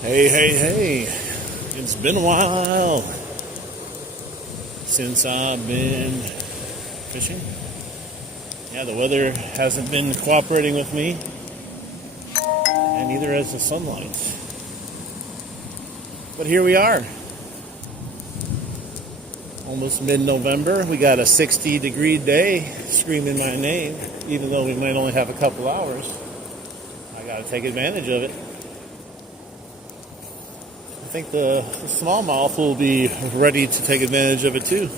Hey, it's been a while since I've been fishing. Yeah, the weather hasn't been cooperating with me, and neither has the sunlight. But here we are, almost mid-November. We got a 60-degree day screaming my name, even though we might only have a couple hours. I gotta take advantage of it. I think the smallmouth will be ready to take advantage of it too.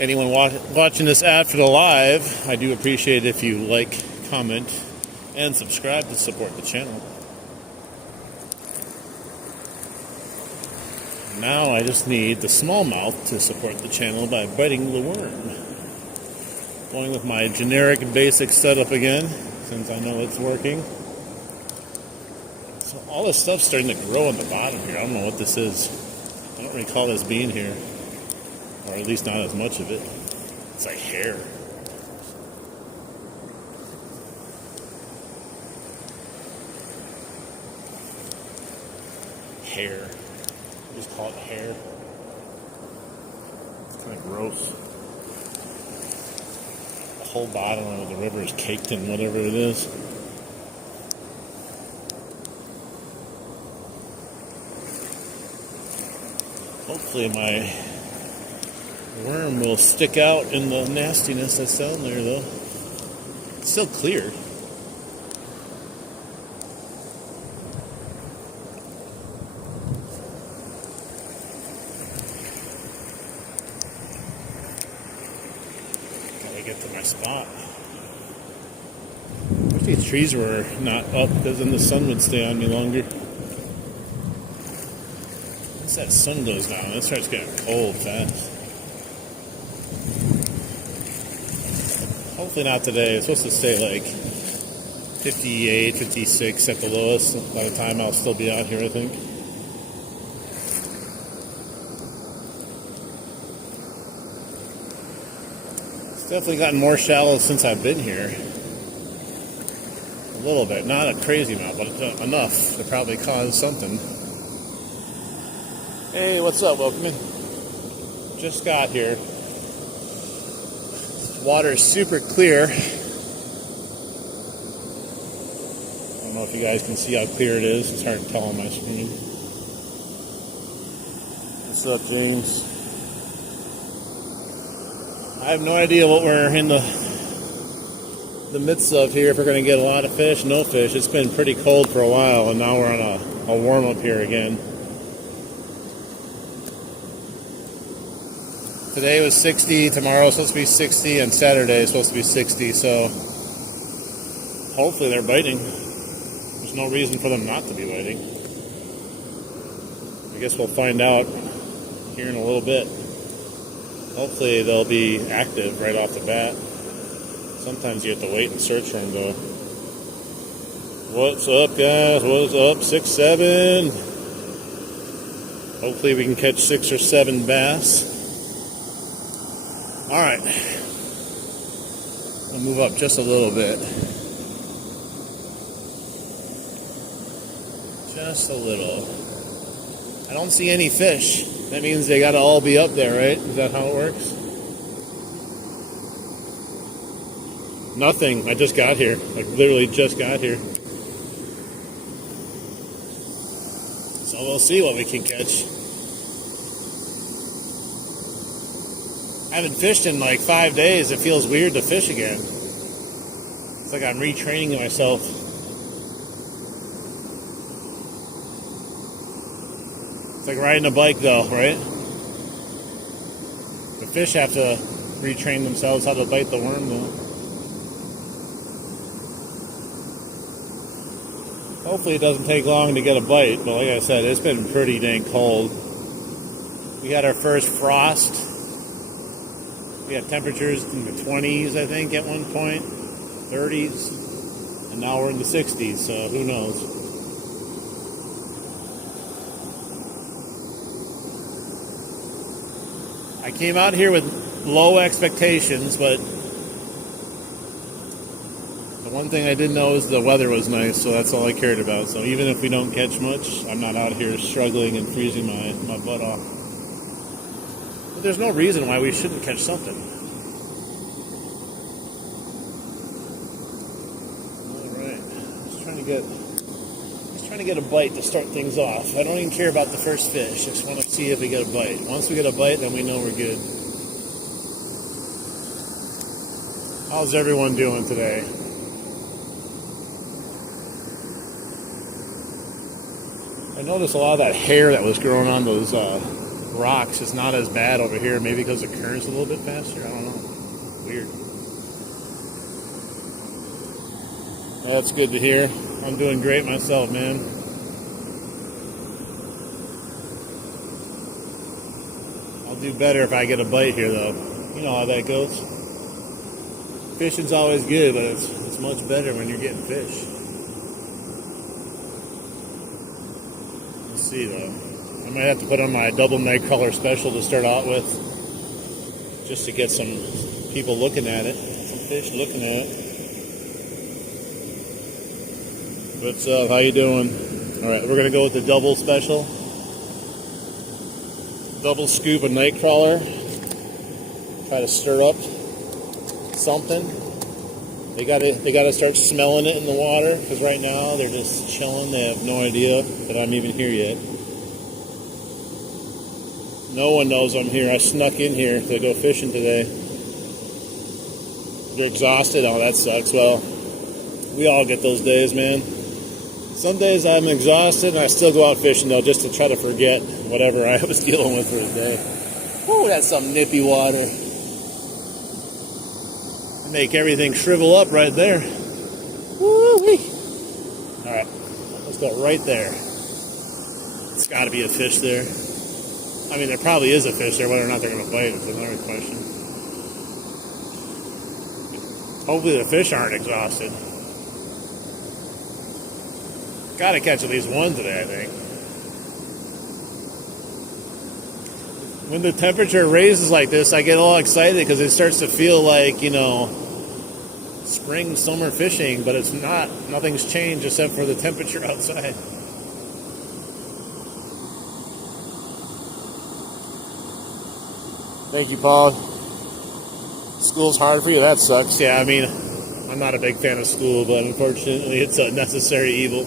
Anyone watching this after the live, I do appreciate it if you like, comment, and subscribe to support the channel. Now I just need the smallmouth to support the channel by biting the worm. Going with my generic basic setup again, since I know it's working. So all this stuff's starting to grow on the bottom here. I don't know what this is. I don't recall this being here. Or at least not as much of it. It's like hair. Hair. Just call it hair. It's kind of gross. The whole bottom of the river is caked in whatever it is. Hopefully my worm will stick out in the nastiness that's down there, though. It's still clear. Gotta get to my spot. I wish these trees were not up, because then the sun would stay on me longer. Once that sun goes down, it starts getting cold fast. Hopefully not today. It's supposed to stay like 58, 56 at the lowest. By the time I'll still be out here, I think. It's definitely gotten more shallow since I've been here. A little bit. Not a crazy amount, but enough to probably cause something. Hey, what's up? Welcome in. Just got here. Water is super clear. I don't know if you guys can see how clear it is. It's hard to tell on my screen. What's up, James? I have no idea what we're in the midst of here. If we're going to get a lot of fish, no fish. It's been pretty cold for a while, and now we're on a warm up here again. Today was 60, tomorrow is supposed to be 60, and Saturday is supposed to be 60, so hopefully they're biting. There's no reason for them not to be biting. I guess we'll find out here in a little bit. Hopefully they'll be active right off the bat. Sometimes you have to wait and search for them, though. What's up, guys? What's up? 6, 7. Hopefully we can catch 6 or 7 bass. Alright, I'll move up just a little bit. Just a little. I don't see any fish. That means they gotta all be up there, right? Is that how it works? Nothing. I just got here. Like, literally just got here. So we'll see what we can catch. I haven't fished in like 5 days. It feels weird to fish again. It's like I'm retraining myself. It's like riding a bike, though, right? The fish have to retrain themselves how to bite the worm, though. Hopefully it doesn't take long to get a bite, but like I said, it's been pretty dang cold. We got our first frost. We had temperatures in the 20s, I think, at one point, 30s, and now we're in the 60s, so who knows. I came out here with low expectations, but The one thing I did know is the weather was nice, so that's all I cared about. So even if we don't catch much, I'm not out here struggling and freezing my butt off. But there's no reason why we shouldn't catch something. Alright. Just trying to get a bite to start things off. I don't even care about the first fish. I just want to see if we get a bite. Once we get a bite, then we know we're good. How's everyone doing today? I noticed a lot of that hair that was growing on those rocks is not as bad over here. Maybe because the current's a little bit faster. I don't know. Weird. That's good to hear. I'm doing great myself, man. I'll do better if I get a bite here, though. You know how that goes. Fishing's always good, but it's much better when you're getting fish. Let's see, though. I might have to put on my double night crawler special to start out with, just to get some people looking at it, some fish looking at it. What's up? How you doing? All right, we're gonna go with the double special, double scoop of night crawler. Try to stir up something. They gotta start smelling it in the water, because right now they're just chilling. They have no idea that I'm even here yet. No one knows I'm here. I snuck in here to go fishing today. You're exhausted? Oh, that sucks. Well, we all get those days, man. Some days I'm exhausted and I still go out fishing, though, just to try to forget whatever I was dealing with for the day. Whew, that's some nippy water. Make everything shrivel up right there. Woo-wee. All right, let's go right there. It's got to be a fish there. I mean, there probably is a fish there. Whether or not they're going to bite is another question. Hopefully the fish aren't exhausted. Got to catch at least one today, I think. When the temperature raises like this, I get all excited because it starts to feel like, you know, spring, summer fishing, but it's not. Nothing's changed except for the temperature outside. Thank you, Paul. School's hard for you? That sucks. Yeah, I mean, I'm not a big fan of school, but unfortunately it's a necessary evil.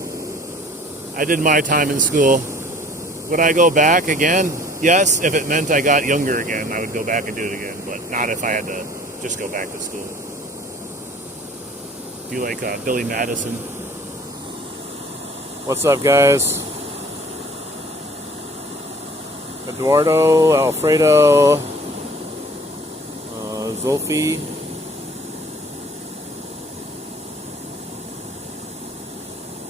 I did my time in school. Would I go back again? Yes, if it meant I got younger again, I would go back and do it again, but not if I had to just go back to school. Do you like Billy Madison? What's up, guys? Eduardo, Alfredo, Zolfi.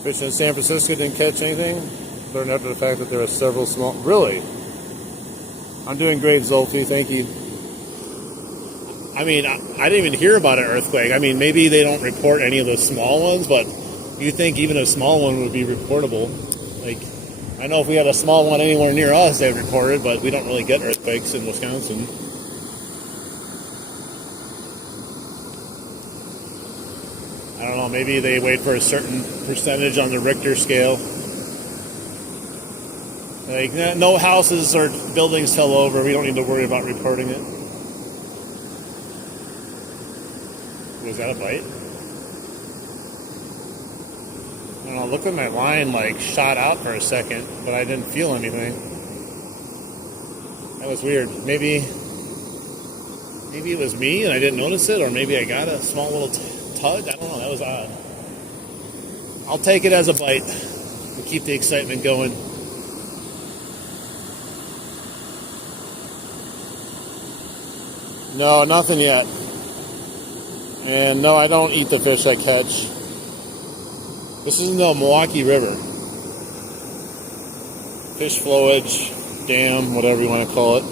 Fishing in San Francisco, didn't catch anything. Learned after the fact that there are several small... Really? I'm doing great, Zolfi. Thank you. I mean, I didn't even hear about an earthquake. I mean, maybe they don't report any of the small ones, but you think even a small one would be reportable. Like, I know if we had a small one anywhere near us, they'd report it, but we don't really get earthquakes in Wisconsin. I don't know, maybe they wait for a certain percentage on the Richter scale. Like, no houses or buildings fell over. We don't need to worry about reporting it. Was that a bite? I don't know, look at my line, like, shot out for a second, but I didn't feel anything. That was weird. Maybe it was me and I didn't notice it, or maybe I got a small little tug. I don't know, that was odd. I'll take it as a bite to keep the excitement going. No, nothing yet. And no, I don't eat the fish I catch. This is in the Milwaukee River. Fish flowage, dam, whatever you want to call it.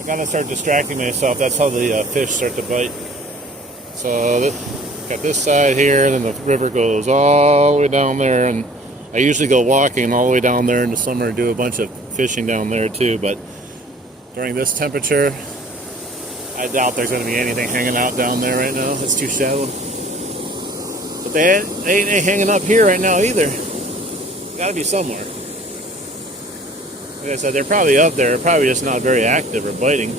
I gotta start distracting myself. That's how the fish start to bite. So, got this side here, and then the river goes all the way down there, and I usually go walking all the way down there in the summer and do a bunch of fishing down there too, but during this temperature, I doubt there's going to be anything hanging out down there right now. It's too shallow. But they ain't hanging up here right now either. Got to be somewhere. Like I said, they're probably up there. Probably just not very active or biting.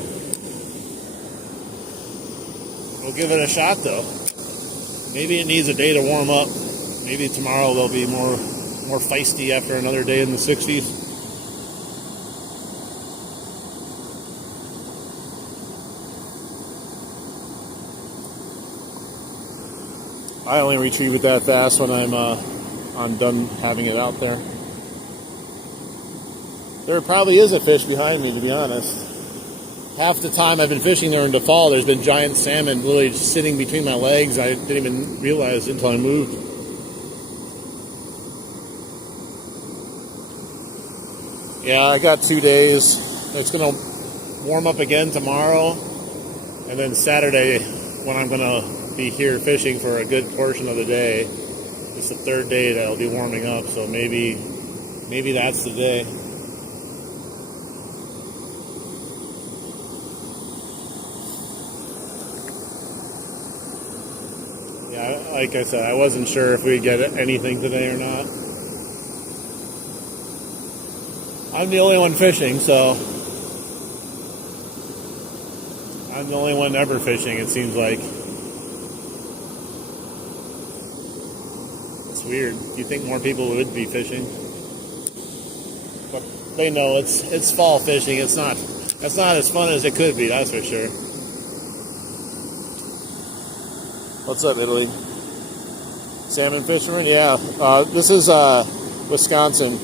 We'll give it a shot though. Maybe it needs a day to warm up. Maybe tomorrow they'll be more feisty after another day in the 60s. I only retrieve it that fast when I'm done having it out there. There probably is a fish behind me, to be honest. Half the time I've been fishing there in the fall, there's been giant salmon literally just sitting between my legs. I didn't even realize it until I moved. Yeah, I got 2 days. It's going to warm up again tomorrow. And then Saturday, when I'm going to be here fishing for a good portion of the day, it's the third day that I'll be warming up. So maybe that's the day. Yeah, like I said, I wasn't sure if we'd get anything today or not. I'm the only one fishing, so I'm the only one ever fishing, it seems like. It's weird. You think more people would be fishing, but they know it's fall fishing. It's not as fun as it could be, that's for sure. What's up, Italy? Salmon fisherman? Yeah. This is Wisconsin.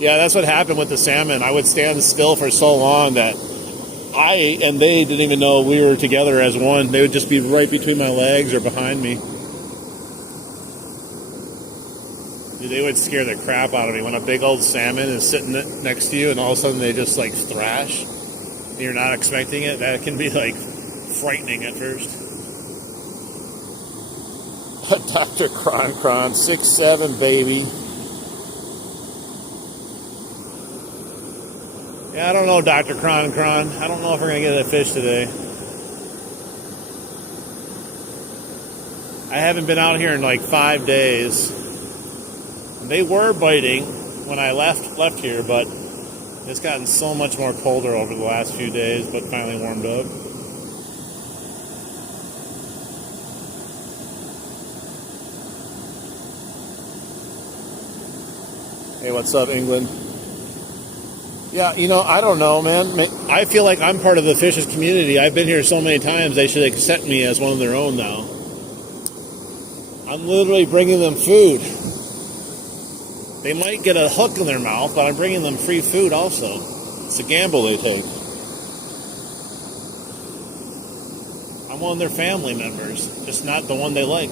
Yeah, that's what happened with the salmon. I would stand still for so long that I and they didn't even know we were together as one. They would just be right between my legs or behind me. Dude, they would scare the crap out of me when a big old salmon is sitting next to you and all of a sudden they just like thrash. You're not expecting it. That can be like frightening at first. Dr. Cron 6'7", baby. Yeah, I don't know, Dr. Cron. I don't know if we're gonna get a fish today. I haven't been out here in like 5 days. They were biting when I left here, but it's gotten so much more colder over the last few days, but finally warmed up. Hey, what's up, England? Yeah, I don't know, man. I feel like I'm part of the fishers community. I've been here so many times, they should accept me as one of their own now. I'm literally bringing them food. They might get a hook in their mouth, but I'm bringing them free food also. It's a gamble they take. I'm one of their family members, just not the one they like.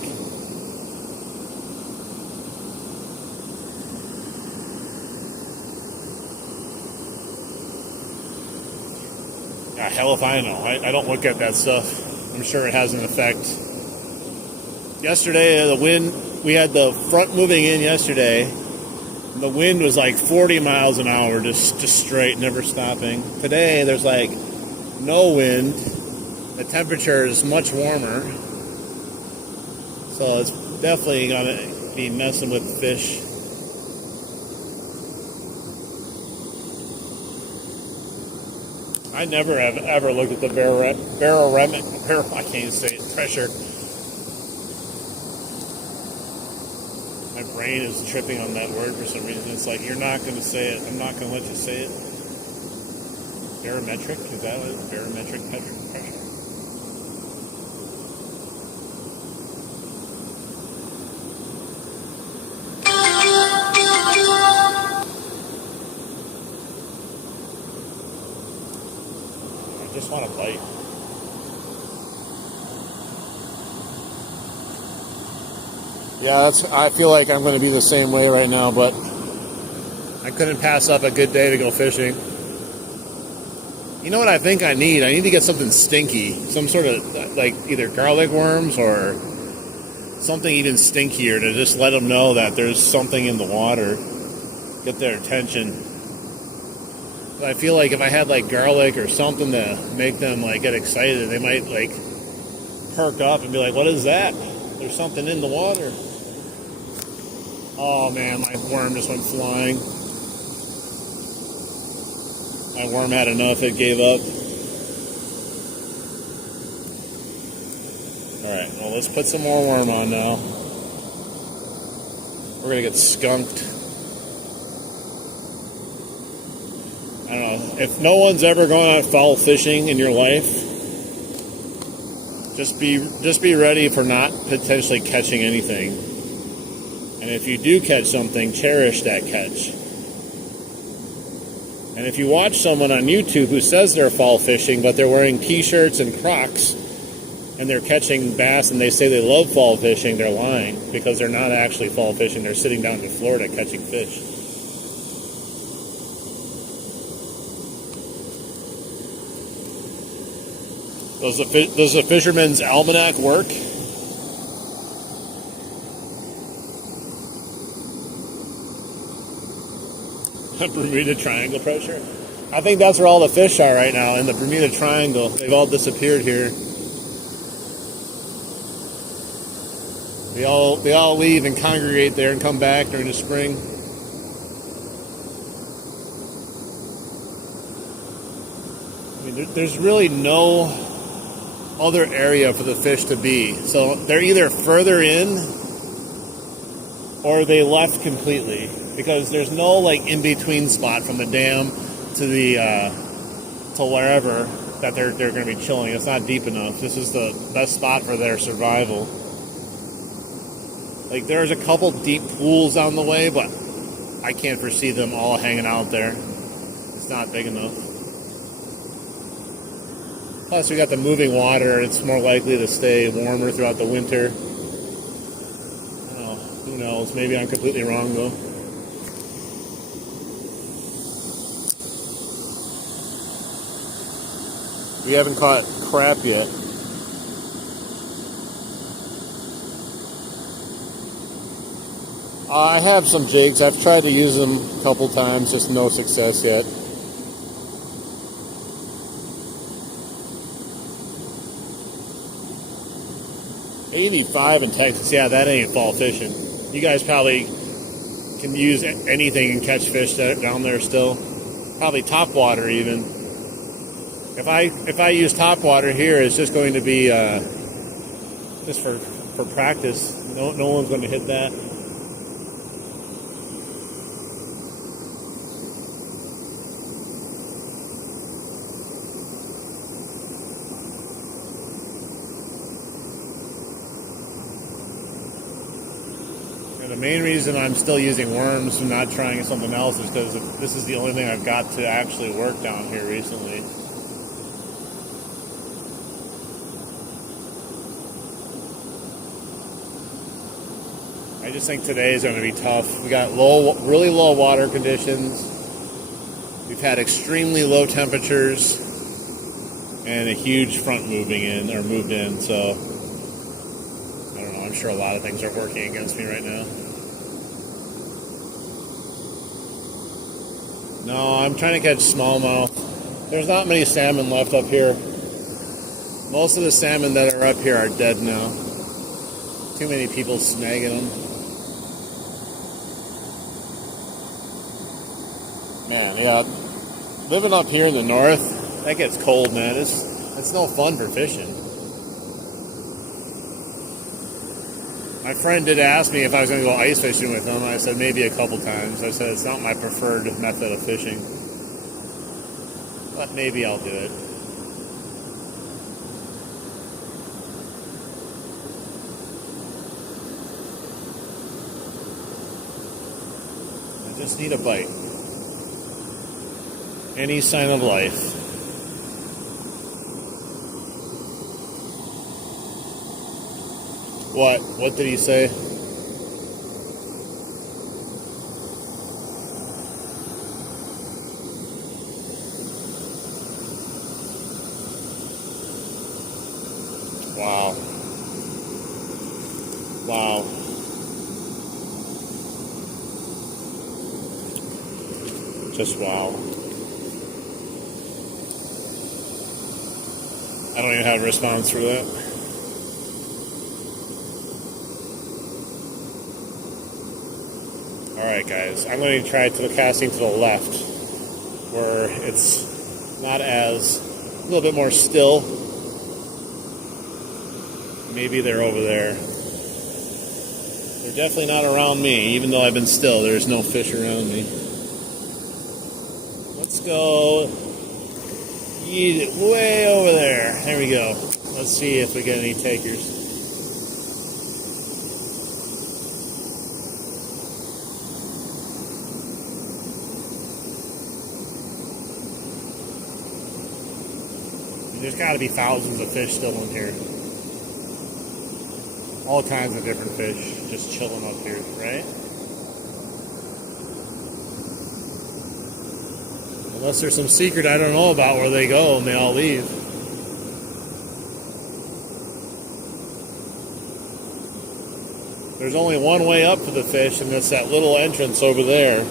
Yeah, hell if I know. I don't look at that stuff. I'm sure it has an effect. Yesterday, the wind, we had the front moving in yesterday. The wind was like 40 miles an hour, just straight, never stopping. Today, there's like no wind. The temperature is much warmer. So it's definitely going to be messing with fish. I never have ever looked at the barometric, I can't even say it, pressure. My brain is tripping on that word for some reason. It's like, you're not going to say it. I'm not going to let you say it. Barometric? Is that what it is? Barometric pressure? I just want to bite. Yeah, I feel like I'm going to be the same way right now, but I couldn't pass up a good day to go fishing. You know what I think I need? I need to get something stinky. Some sort of, like, either garlic worms or something even stinkier to just let them know that there's something in the water. get their attention. I feel like if I had like garlic or something to make them like get excited, they might like perk up and be like, "What is that? There's something in the water." Oh man, my worm just went flying. My worm had enough; it gave up. All right, well, let's put some more worm on now. We're gonna get skunked. I don't know. If no one's ever gone out foul fishing in your life, just be ready for not potentially catching anything. And if you do catch something, cherish that catch. And if you watch someone on YouTube who says they're fall fishing, but they're wearing t-shirts and Crocs, and they're catching bass and they say they love fall fishing, they're lying, because they're not actually fall fishing. They're sitting down in Florida catching fish. Does the Fisherman's Almanac work? Bermuda Triangle pressure? I think that's where all the fish are right now, in the Bermuda Triangle. They've all disappeared here. They all leave and congregate there and come back during the spring. I mean, there's really no other area for the fish to be. So they're either further in or they left completely, because there's no like in-between spot from the dam to the to wherever that they're going to be chilling. It's not deep enough. This is the best spot for their survival. Like, there's a couple deep pools on the way, but I can't foresee them all hanging out there. It's not big enough. Plus, we got the moving water. It's more likely to stay warmer throughout the winter. Oh, who knows? Maybe I'm completely wrong, though. We haven't caught crap yet. I have some jigs. I've tried to use them a couple times, just no success yet. $85 in Texas, yeah, that ain't fall fishing. You guys probably can use anything and catch fish down there still. Probably top water even. If I use top water here, it's just going to be just for practice. No one's going to hit that. The main reason I'm still using worms and not trying something else is because this is the only thing I've got to actually work down here recently. I just think today is going to be tough. We got really low water conditions. We've had extremely low temperatures and a huge front moved in, so I don't know. I'm sure a lot of things are working against me right now. No, I'm trying to catch smallmouth. There's not many salmon left up here. Most of the salmon that are up here are dead now. Too many people snagging them. Man, yeah, living up here in the north, that gets cold, man. It's no fun for fishing. My friend did ask me if I was going to go ice fishing with him. I said maybe a couple times. I said it's not my preferred method of fishing, but maybe I'll do it. I just need a bite. Any sign of life. What? What did he say? Wow. Wow. Just wow. I don't even have a response for that. Alright guys, I'm going to try casting to the left, where it's not as, a little bit more still. Maybe they're over there. They're definitely not around me, even though I've been still. There's no fish around me. Let's go eat it way over there. There we go. Let's see if we get any takers. There's got to be thousands of fish still in here. All kinds of different fish just chilling up here, right? Unless there's some secret I don't know about where they go and they all leave. There's only one way up for the fish, and it's that little entrance over there.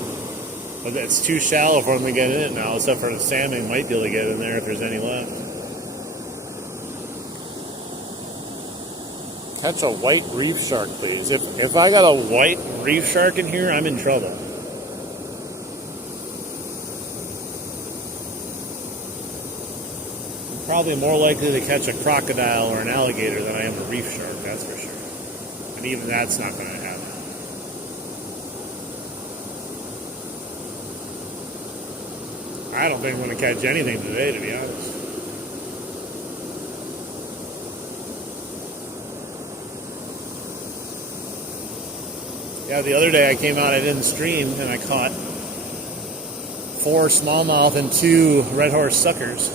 But it's too shallow for them to get in it now, except for the salmon might be able to get in there if there's any left. Catch a white reef shark, please. If I got a white reef shark in here, I'm in trouble. I'm probably more likely to catch a crocodile or an alligator than I am a reef shark, that's for sure. And even that's not going to happen. I don't think I'm going to catch anything today, to be honest. Yeah, the other day I came out, I didn't stream, and I caught 4 smallmouth and 2 red horse suckers.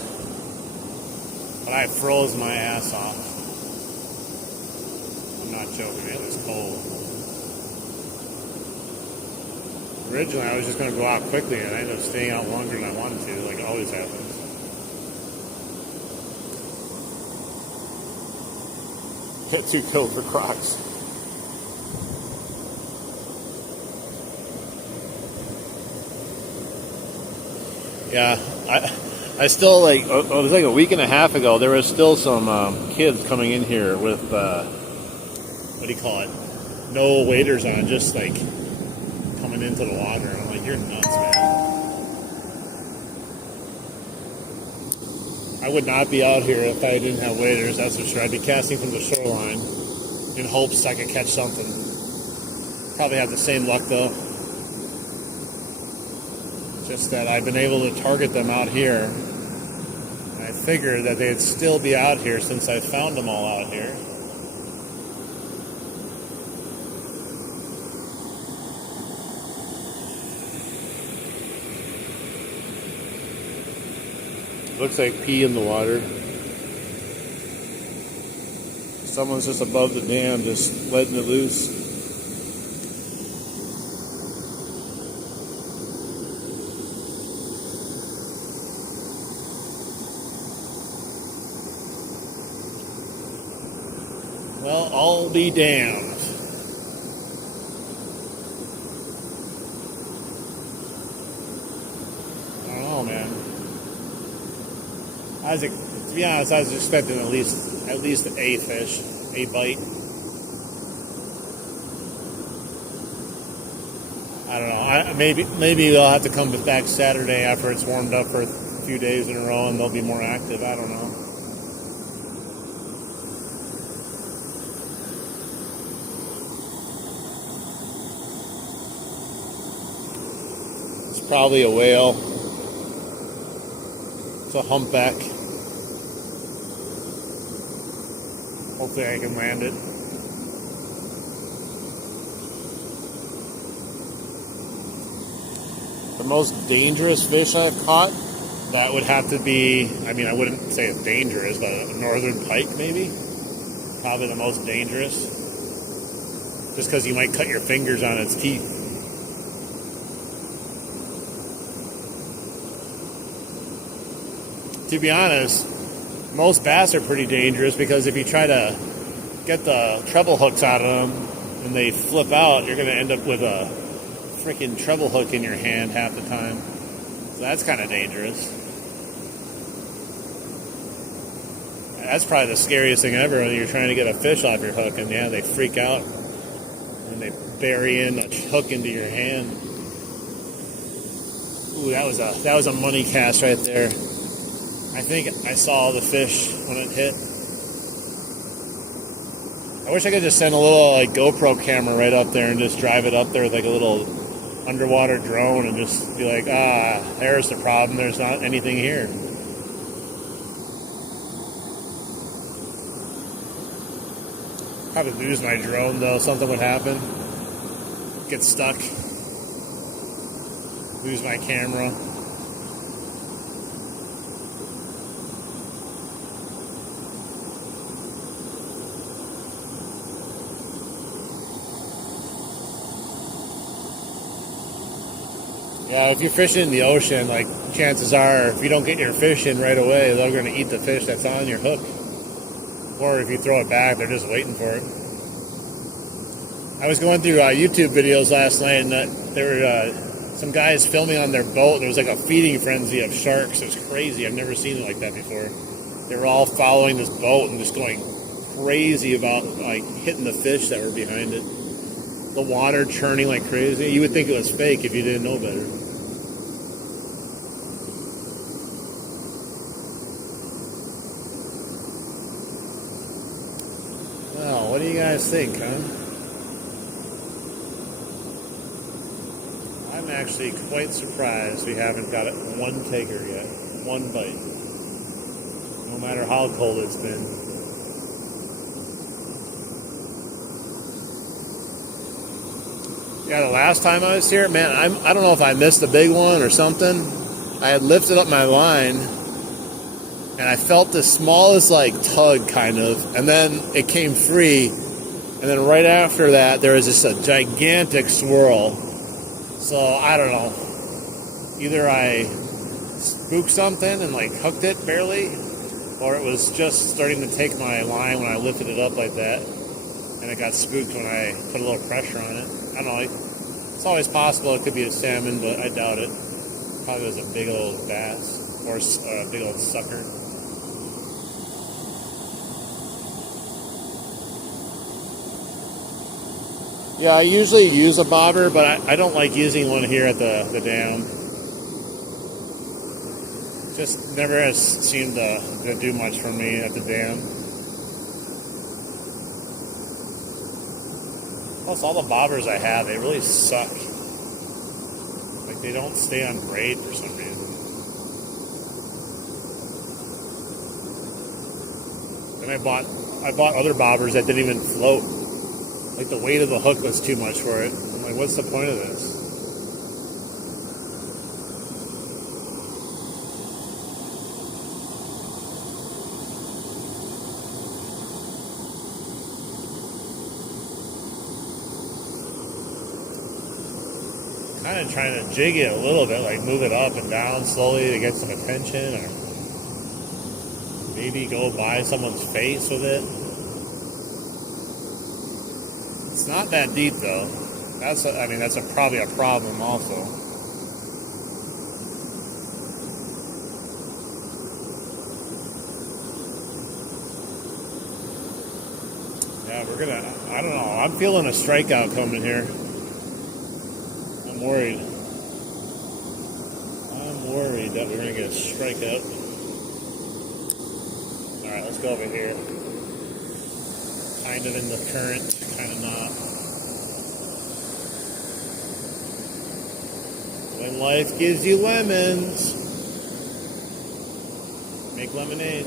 But I froze my ass off. I'm not joking, it was cold. Originally I was just going to go out quickly, and I ended up staying out longer than I wanted to, like it always happens. Get 2 killed for crocs. Yeah, I still, like, it was like a week and a half ago, there was still some kids coming in here with, what do you call it, no waders on, just like coming into the water. And I'm like, you're nuts, man. I would not be out here if I didn't have waders, that's for sure. I'd be casting from the shoreline in hopes I could catch something. Probably have the same luck, though. Just that I've been able to target them out here. I figured that they'd still be out here since I found them all out here. Looks like pee in the water. Someone's just above the dam, just letting it loose. Well, I'll be damned. I don't know, man. To be honest, I was expecting at least a fish, a bite. I don't know. Maybe they'll have to come back Saturday after it's warmed up for a few days in a row, and they'll be more active. I don't know. Probably a whale. It's a humpback. Hopefully I can land it. The most dangerous fish I've caught, that would have to be, I mean, I wouldn't say it's dangerous, but a northern pike maybe. Probably the most dangerous. Just because you might cut your fingers on its teeth. To be honest, most bass are pretty dangerous because if you try to get the treble hooks out of them and they flip out, you're going to end up with a freaking treble hook in your hand half the time. that's kind of dangerous. That's probably the scariest thing ever when you're trying to get a fish off your hook, and yeah, they freak out and they bury in a hook into your hand. Ooh, that was a money cast right there. I think I saw the fish when it hit. I wish I could just send a little like GoPro camera right up there and just drive it up there with like a little underwater drone and just be like, there's the problem. There's not anything here. Probably lose my drone though. Something would happen. Get stuck. Lose my camera. Yeah, if you're fishing in the ocean, like chances are, if you don't get your fish in right away, they're going to eat the fish that's on your hook. Or if you throw it back, they're just waiting for it. I was going through YouTube videos last night, and there were some guys filming on their boat. There was like a feeding frenzy of sharks. It was crazy. I've never seen it like that before. They were all following this boat and just going crazy about like hitting the fish that were behind it. The water churning like crazy. You would think it was fake if you didn't know better. Well, what do you guys think, huh? I'm actually quite surprised we haven't got one taker yet. One bite. No matter how cold it's been. Yeah, the last time I was here, man, I don't know if I missed a big one or something. I had lifted up my line, and I felt the smallest, like, tug, kind of, and then it came free, and then right after that, there was just a gigantic swirl. So, I don't know. Either I spooked something and, like, hooked it barely, or it was just starting to take my line when I lifted it up like that, and it got spooked when I put a little pressure on it. I don't know. It's always possible it could be a salmon, but I doubt it. Probably was a big old bass or a big old sucker. Yeah, I usually use a bobber, but I don't like using one here at the dam. Just never has seemed to do much for me at the dam. Plus, all the bobbers I have, they really suck. Like, they don't stay on braid for some reason. And I bought other bobbers that didn't even float. Like, the weight of the hook was too much for it. I'm like, what's the point of this? Kind of trying to jig it a little bit, like move it up and down slowly to get some attention, or maybe go by someone's face with it. It's not that deep though. That's probably a problem also. Yeah, I don't know. I'm feeling a strikeout coming here. I'm worried that we're going to get a strikeout. Alright, let's go over here. Kind of in the current, kind of not. When life gives you lemons, make lemonade.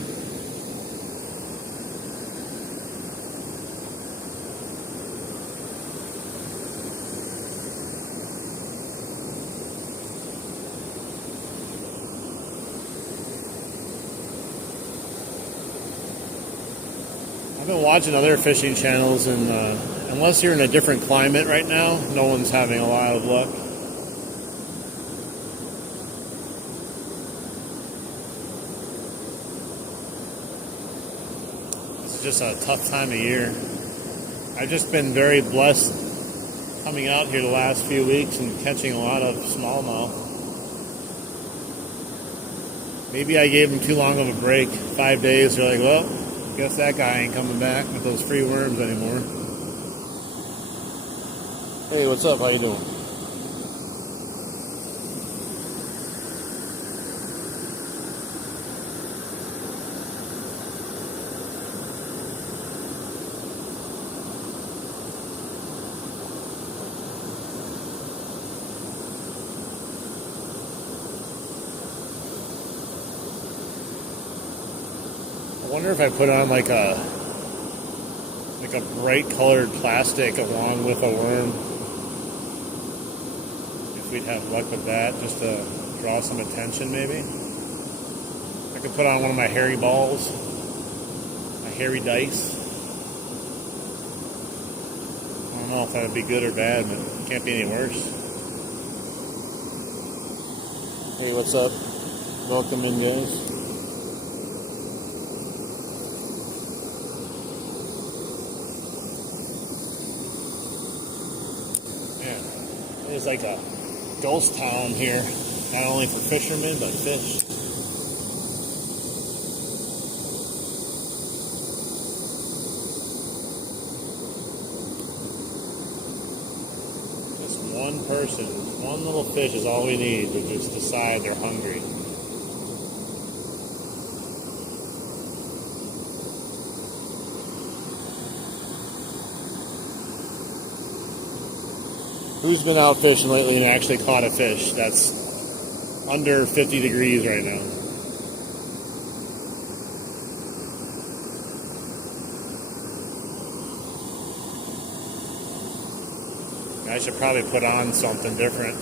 I've been watching other fishing channels, and unless you're in a different climate right now, no one's having a lot of luck. This is just a tough time of year. I've just been very blessed coming out here the last few weeks and catching a lot of smallmouth. Maybe I gave them too long of a break. 5 days. They're like, well, guess that guy ain't coming back with those free worms anymore. Hey, what's up? How you doing? I wonder if I put on like a bright colored plastic along with a worm, if we'd have luck with that, just to draw some attention maybe. I could put on one of my hairy balls, my hairy dice. I don't know if that would be good or bad, but it can't be any worse. Hey, what's up? Welcome in, guys. It's like a ghost town here, not only for fishermen, but fish. Just one person, one little fish is all we need to just decide they're hungry. Who's been out fishing lately and actually caught a fish that's under 50 degrees right now? I should probably put on something different.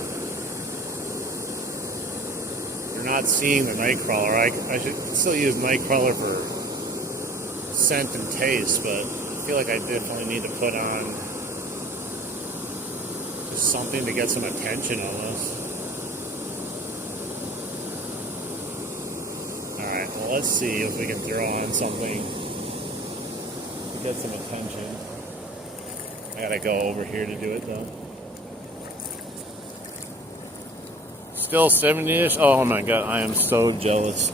You're not seeing the nightcrawler. I should still use nightcrawler for scent and taste, but I feel like I definitely need to put on something to get some attention almost. Alright, well, let's see if we can throw on something to get some attention. I gotta go over here to do it though. Still 70-ish? Oh my god, I am so jealous.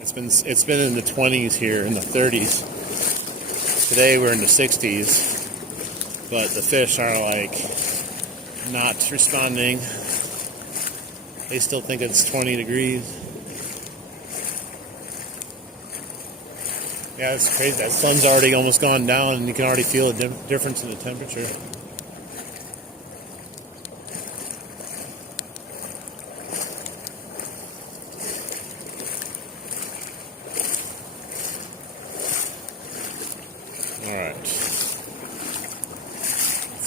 It's been in the 20s here, in the 30s. Today we're in the 60s. But the fish are like not responding. They still think it's 20 degrees. Yeah, it's crazy. That sun's already almost gone down and you can already feel a difference in the temperature. Alright.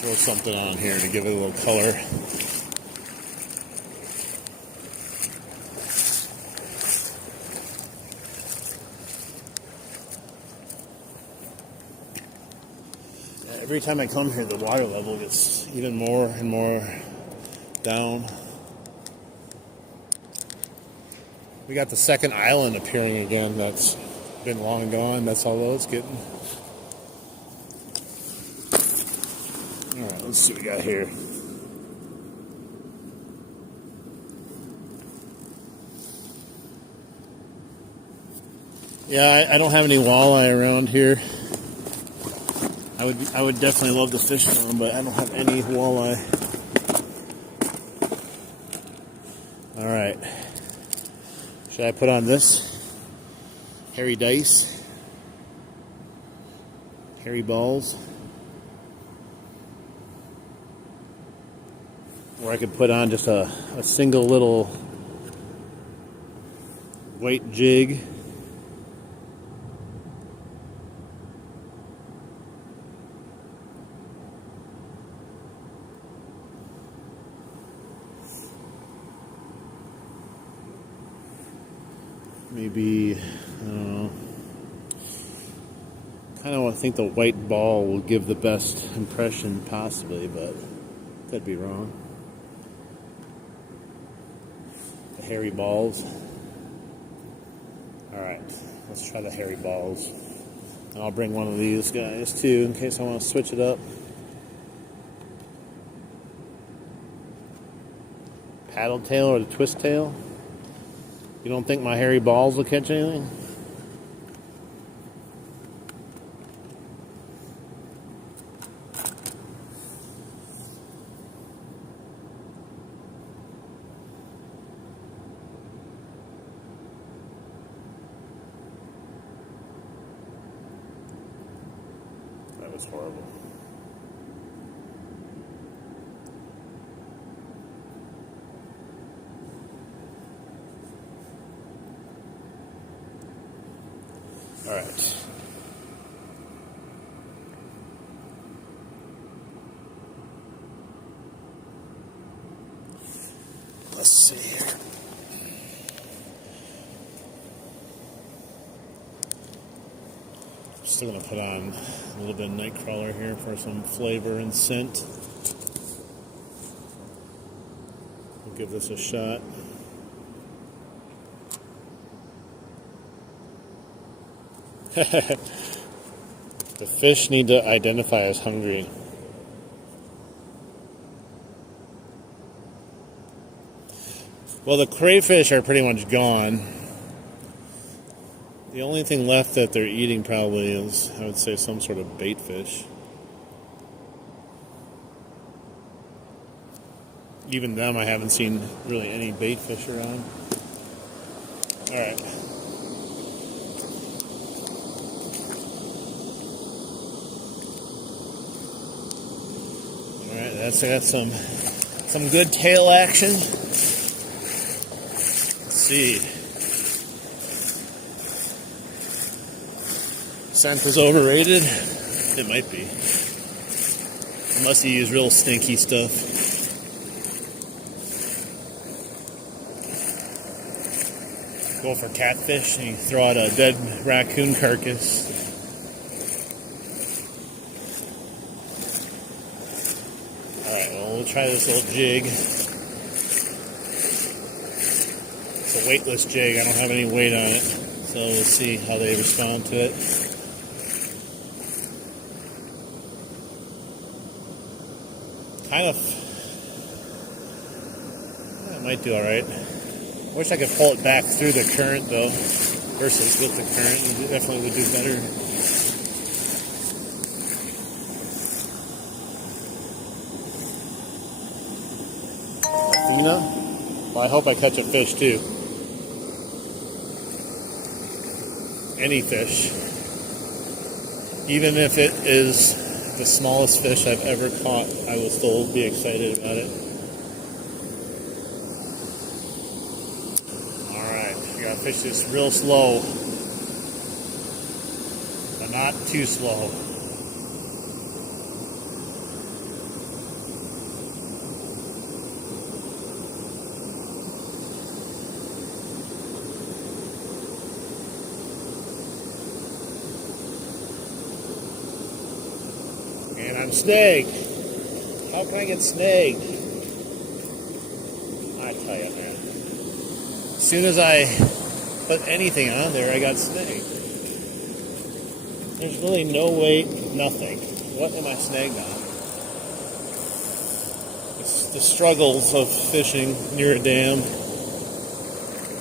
Throw something on here to give it a little color. Every time I come here, the water level gets even more and more down. We got the second island appearing again that's been long gone. That's how low it's getting. Alright, let's see what we got here. Yeah, I don't have any walleye around here. I would definitely love to fish for them, but I don't have any walleye. Alright. Should I put on this? Hairy dice? Hairy balls? Or I could put on just a single little white jig. Maybe, I don't know. Kind of think the white ball will give the best impression possibly, but could be wrong. The hairy balls. Alright, let's try the hairy balls. And I'll bring one of these guys too in case I want to switch it up. Paddle tail or the twist tail? You don't think my hairy balls will catch anything? That was horrible. All right. Let's see here. Still going to put on a little bit of Nightcrawler here for some flavor and scent. We'll give this a shot. The fish need to identify as hungry. Well, the crayfish are pretty much gone. The only thing left that they're eating probably is, I would say, some sort of bait fish. Even them, I haven't seen really any bait fish around. All right. All right, that's got some good tail action. Let's see. Scent is overrated? It might be. Unless you use real stinky stuff. Go for catfish and you throw out a dead raccoon carcass. Alright, well, we'll try this little jig. It's a weightless jig. I don't have any weight on it. So we'll see how they respond to it. Kind of, it might do all right. I wish I could pull it back through the current though, versus with the current. It definitely would do better. Athena? Well, I hope I catch a fish too. Any fish. Even if it is the smallest fish I've ever caught, I will still be excited about it. Alright, we gotta fish this real slow, but not too slow. And I'm snagged. How can I get snagged? I tell you, man. As soon as I put anything on there, I got snagged. There's really no weight, nothing. What am I snagged on? It's the struggles of fishing near a dam.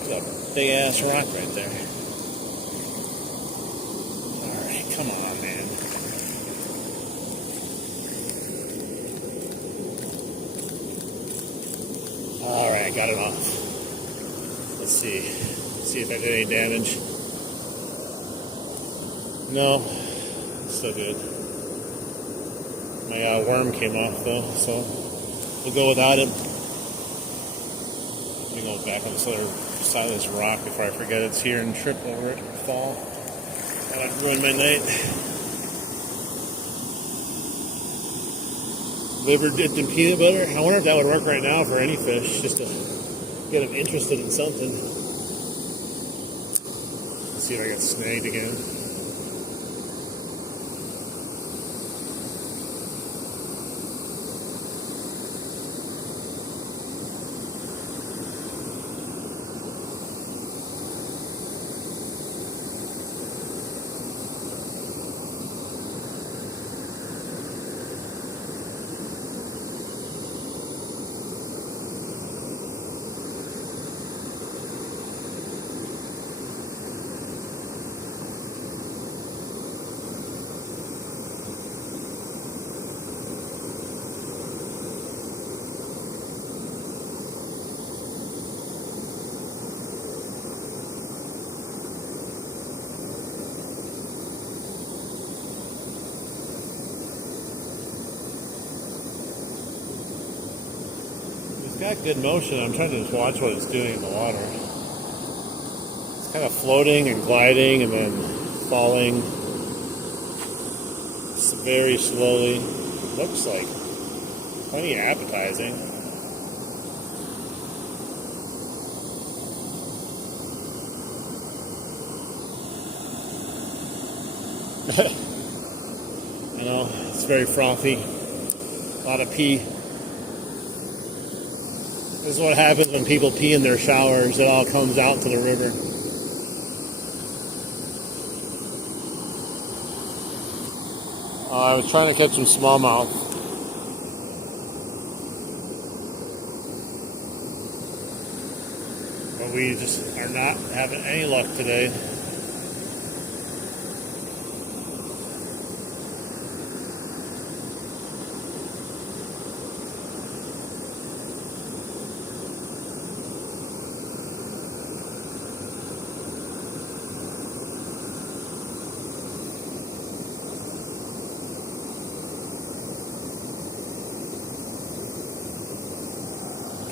There's a big ass rock right there. Alright, come on, man. Alright, got it off. Let's see. See if I did any damage. No, still good. My worm came off though, so we'll go without it. Let me go back on this other side of this rock before I forget it's here and trip over it and fall. That'd ruin my night. Liver dipped in peanut butter. I wonder if that would work right now for any fish, just to get them interested in something. Let's see if I get snagged again. got good motion. I'm trying to just watch what it's doing in the water. It's kind of floating and gliding and then falling. It's very slowly. Looks like plenty appetizing. You know, it's very frothy. A lot of pee. This is what happens when people pee in their showers. It all comes out into the river. I was trying to catch some smallmouth. But we just are not having any luck today.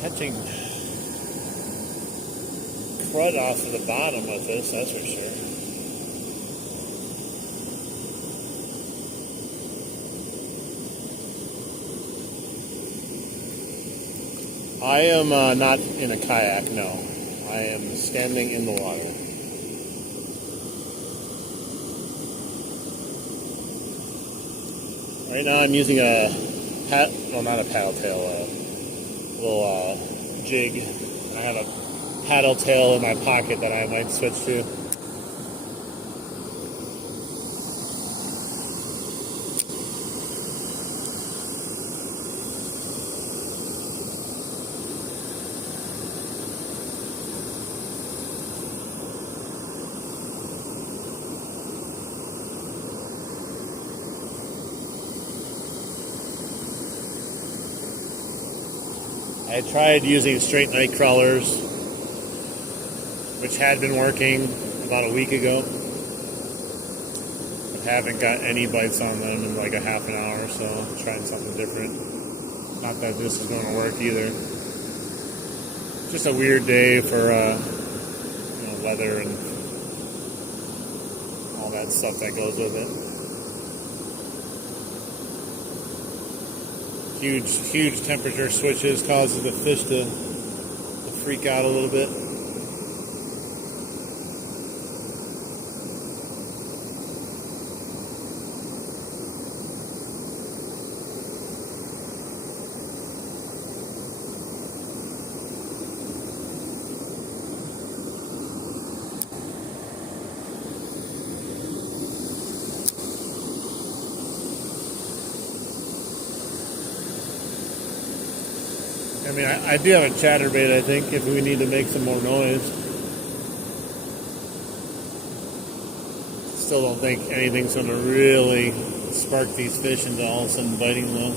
Catching crud off of the bottom with this, that's for sure. I am not in a kayak, no. I am standing in the water. Right now I'm using a not a paddle tail, little jig. I have a paddle tail in my pocket that I might switch to. I tried using straight night crawlers, which had been working about a week ago. I haven't got any bites on them in like a half an hour, so I'm trying something different. Not that this is going to work either. Just a weird day for weather and all that stuff that goes with it. Huge temperature switches causes the fish to freak out a little bit. I mean, I do have a chatterbait, I think, if we need to make some more noise. Still don't think anything's going to really spark these fish into all of a sudden biting, though.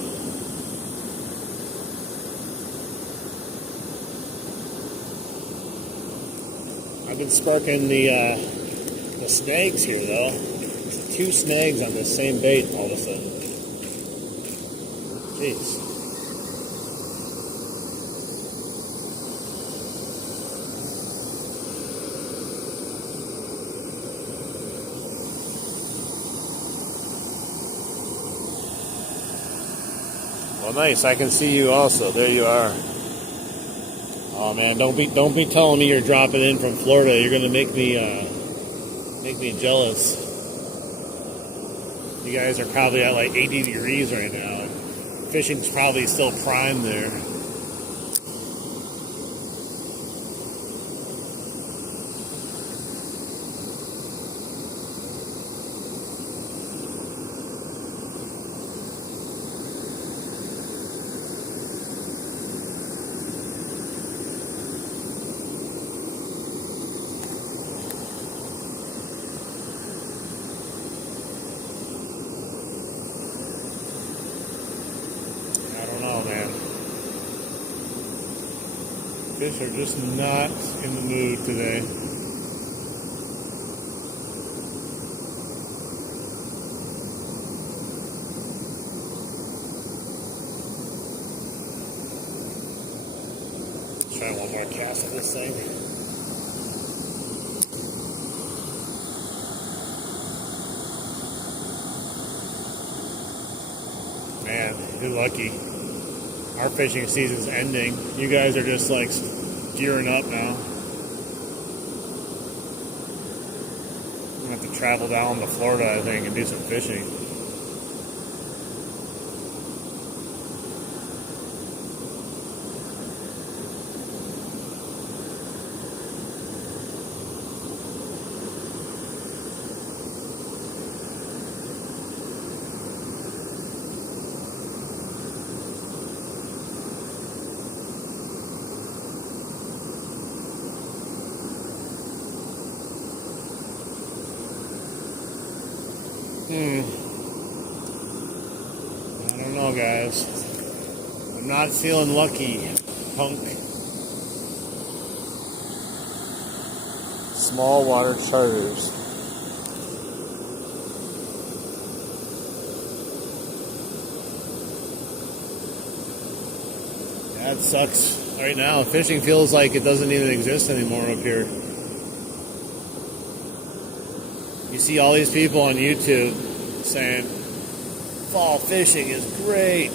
I've been sparking the snags here, though. There's 2 snags on the same bait all of a sudden. Jeez. Well, nice. I can see you also. There you are. Oh man, don't be telling me you're dropping in from Florida. You're gonna make me jealous. You guys are probably at like 80 degrees right now. Fishing's probably still prime there. Fish are just not in the mood today. Try one more cast of this thing. Man, you're lucky. Our fishing season's ending. You guys are just like gearing up now. I'm gonna have to travel down to Florida, I think, and do some fishing. I don't know, guys. I'm not feeling lucky, punk. Small water charters. That sucks. Right now, fishing feels like it doesn't even exist anymore up here. You see all these people on YouTube saying, fall fishing is great.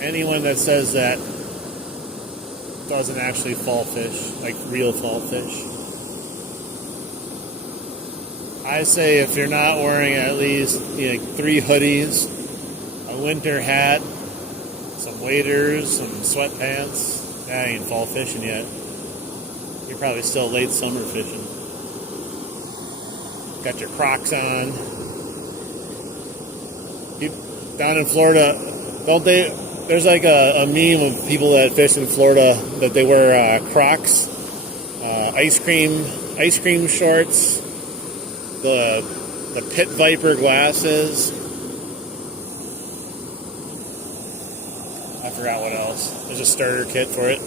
Anyone that says that doesn't actually fall fish, like real fall fish. I say if you're not wearing at least 3 hoodies, a winter hat, some waders, some sweatpants, that ain't fall fishing yet. You're probably still late summer fishing. Got your Crocs on. Down in Florida, don't they? There's like a meme of people that fish in Florida that they wear Crocs, ice cream shorts, the Pit Viper glasses. I forgot what else. There's a starter kit for it.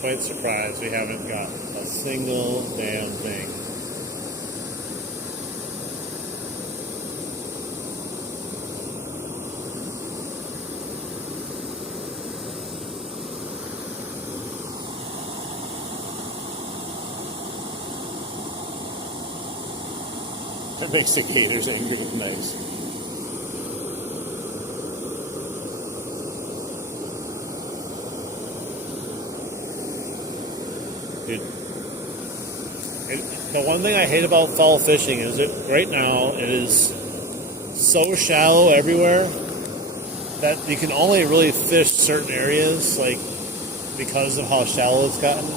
Quite surprised we haven't got a single damn thing. That makes the gators angry with nice. Dude, the one thing I hate about fall fishing is that right now it is so shallow everywhere that you can only really fish certain areas, like because of how shallow it's gotten.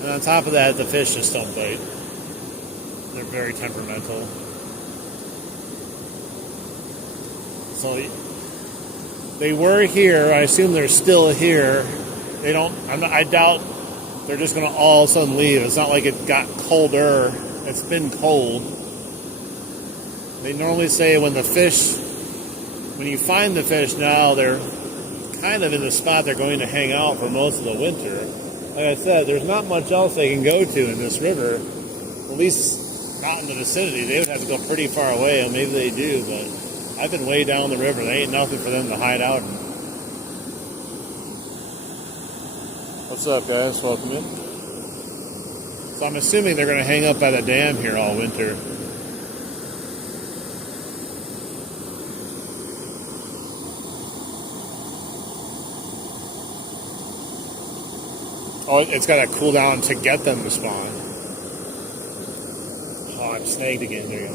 And on top of that, the fish just don't bite. They're very temperamental. So they were here. I assume they're still here. They don't. I doubt they're just going to all of a sudden leave. It's not like it got colder. It's been cold. They normally say when you find the fish now, they're kind of in the spot they're going to hang out for most of the winter. Like I said, there's not much else they can go to in this river, at least not in the vicinity. They would have to go pretty far away, and maybe they do, but I've been way down the river. There ain't nothing for them to hide out in. What's up, guys? Welcome in. So I'm assuming they're going to hang up by the dam here all winter. Oh, it's got to cool down to get them to spawn. Oh, I'm snagged again. There you go.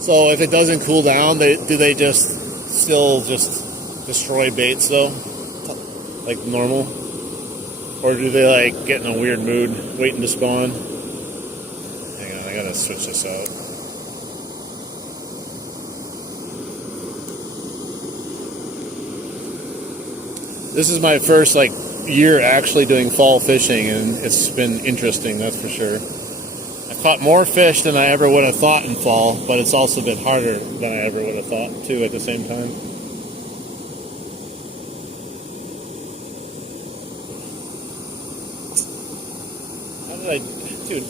So if it doesn't cool down, do they still destroy baits though, like normal? Or do they like get in a weird mood, waiting to spawn? Hang on, I gotta switch this out. This is my first year actually doing fall fishing, and it's been interesting, that's for sure. I've caught more fish than I ever would have thought in fall, but it's also been harder than I ever would have thought too at the same time. did I, dude?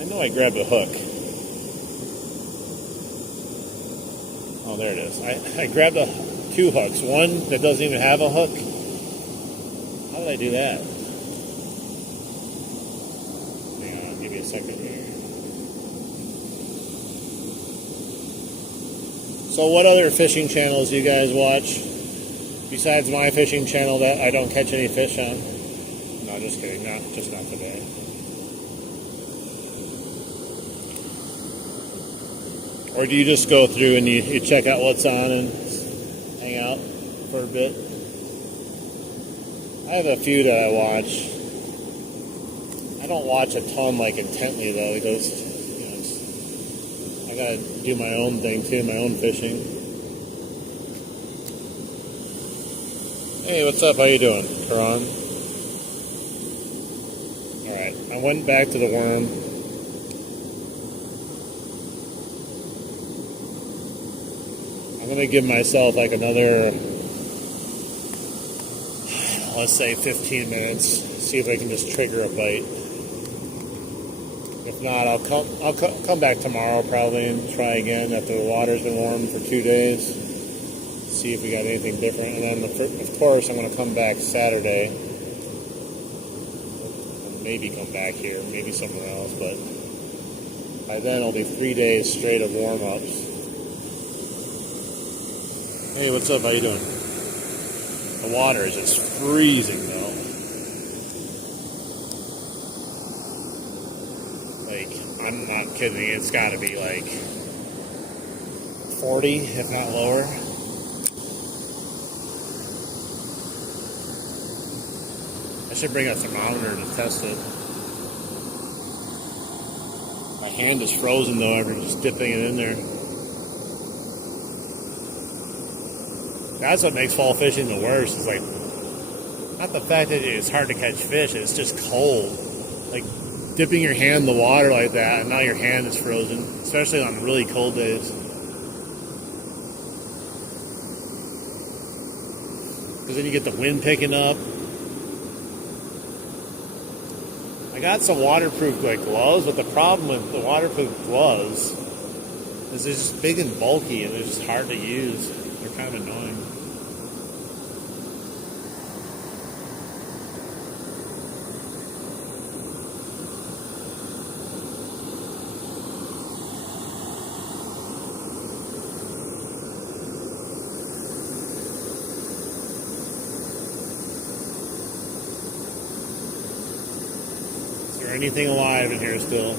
I know I grabbed a hook. Oh, there it is. I grabbed two hooks. One that doesn't even have a hook. How did I do that? Hang on, give me a second here. So what other fishing channels do you guys watch? Besides my fishing channel that I don't catch any fish on? No, just kidding. Not today. Or do you just go through and you check out what's on and hang out for a bit? I have a few that I watch. I don't watch a ton like intently though, because I gotta do my own thing too, my own fishing. Hey, what's up? How you doing, Karan? Alright, I went back to the worm. I'm going to give myself like another, let's say 15 minutes, see if I can just trigger a bite. If not, I'll come back tomorrow probably and try again after the water's been warm for 2 days. See if we got anything different. And then, of course, I'm going to come back Saturday. And maybe come back here, maybe somewhere else. But by then, it'll be 3 days straight of warm-ups. Hey, what's up? How you doing? The water is just freezing, though. Like, I'm not kidding. It's got to be like 40, if not lower. I should bring a thermometer to test it. My hand is frozen though after just dipping it in there. That's what makes fall fishing the worst. It's like, not the fact that it's hard to catch fish, it's just cold. Like dipping your hand in the water like that and now your hand is frozen, especially on really cold days. Because then you get the wind picking up. I got some waterproof gloves, but the problem with the waterproof gloves is they're just big and bulky and they're just hard to use. They're kind of annoying. Is there anything alive in here still?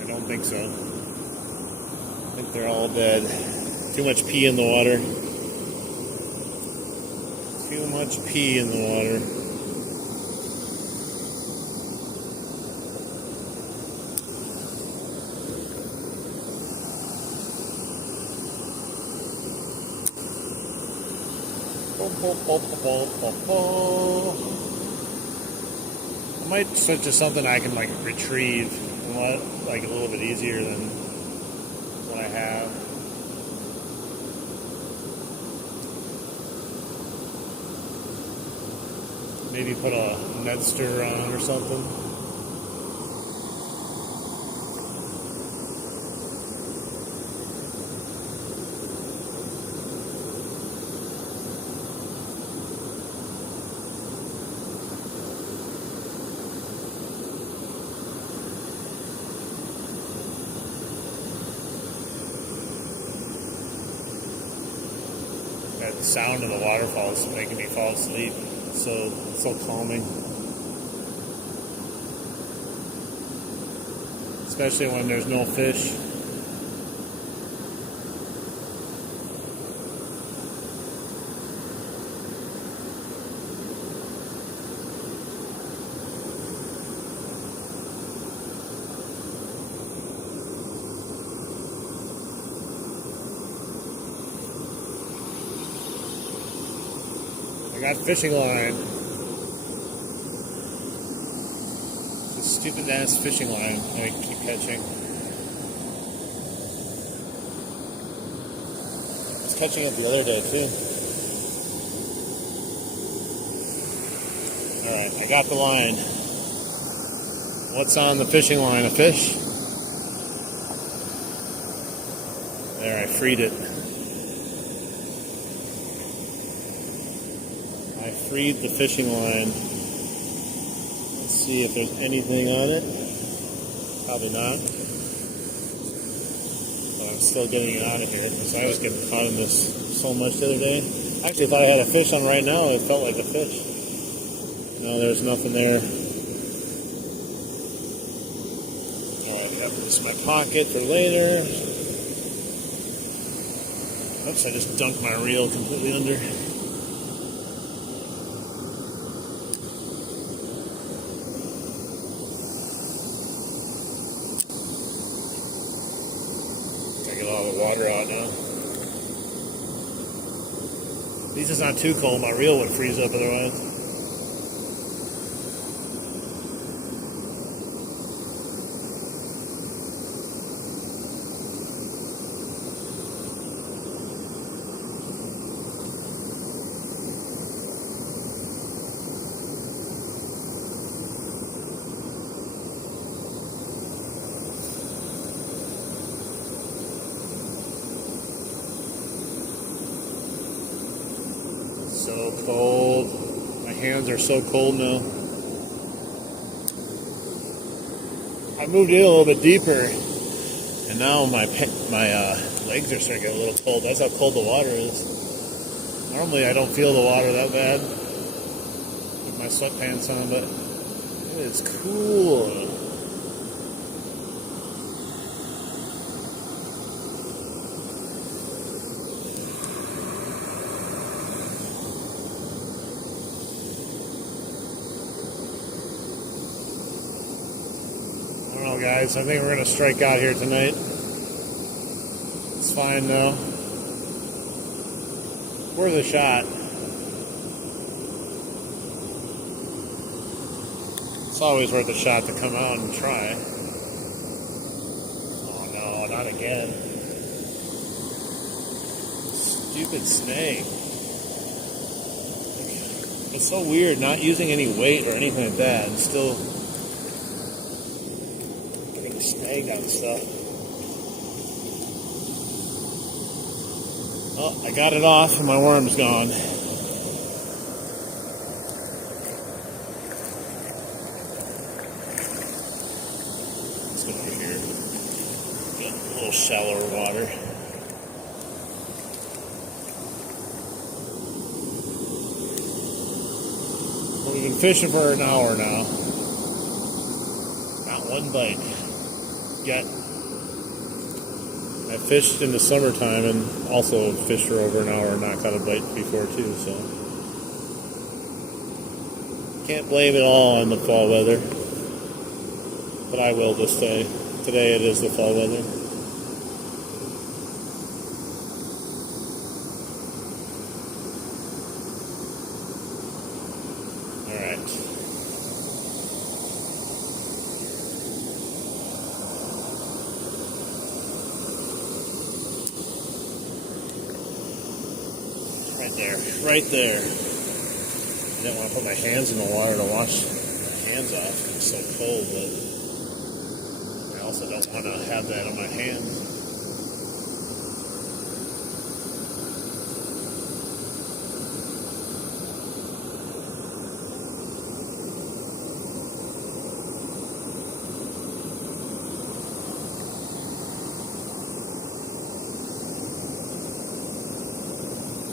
I don't think so. I think they're all dead. Too much pee in the water. Too much pee in the water. I might switch to something I can like retrieve and let like a little bit easier than what I have. Maybe put a net stir on or something. The sound of the waterfall is making me fall asleep. It's so calming. Especially when there's no fish. I got fishing line. This stupid ass fishing line I keep catching. I was catching it the other day too. Alright, I got the line. What's on the fishing line? A fish? There, I freed it. I freed the fishing line. Let's see if there's anything on it. Probably not. But I'm still getting it out of here because I was getting caught in this so much the other day. Actually, if I had a fish on right now, it felt like a fish. No, there's nothing there. Alright, I put this in my pocket for later. Oops, I just dunked my reel completely under. I get all the water out now. At least it's not too cold. My reel would freeze up otherwise. So cold. My hands are so cold now. I moved in a little bit deeper, and now my legs are starting to get a little cold. That's how cold the water is. Normally I don't feel the water that bad with my sweatpants on, but it is cool. I don't know, guys. I think we're going to strike out here tonight. It's fine, though. Worth a shot. It's always worth a shot to come out and try. Oh, no, not again. Stupid snake. It's so weird not using any weight or anything like that and still getting snagged on stuff. Oh, I got it off and my worm's gone. Let's go over here. Get a little shallower water. We've been fishing for an hour now. Not one bite yet. I fished in the summertime and also fished for over an hour and not got a bite before too, so can't blame it all on the fall weather. But I will this day. Today it is the fall weather. Right there. I didn't want to put my hands in the water to wash my hands off. It's so cold, but I also don't want to have that on my hands.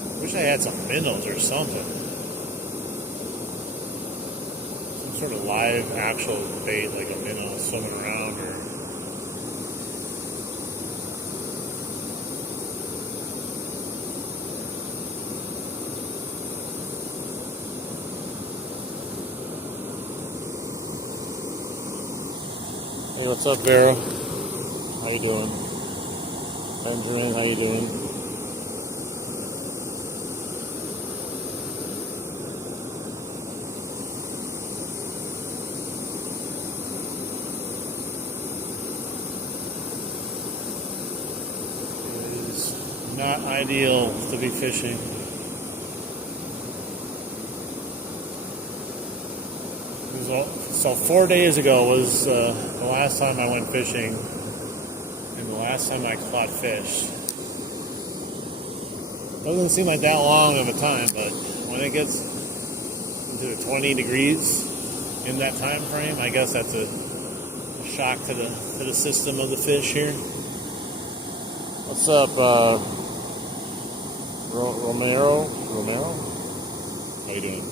I wish I had some minnows or something. Some sort of live, actual bait, like a minnow swimming around, or hey, what's up, Vero? How you doing? Benjamin, how you doing? Not ideal to be fishing. So 4 days ago was the last time I went fishing, and the last time I caught fish. Doesn't seem like that long of a time, but when it gets into the 20 degrees in that time frame, I guess that's a shock to the system of the fish here. What's up, Romero? How you doing?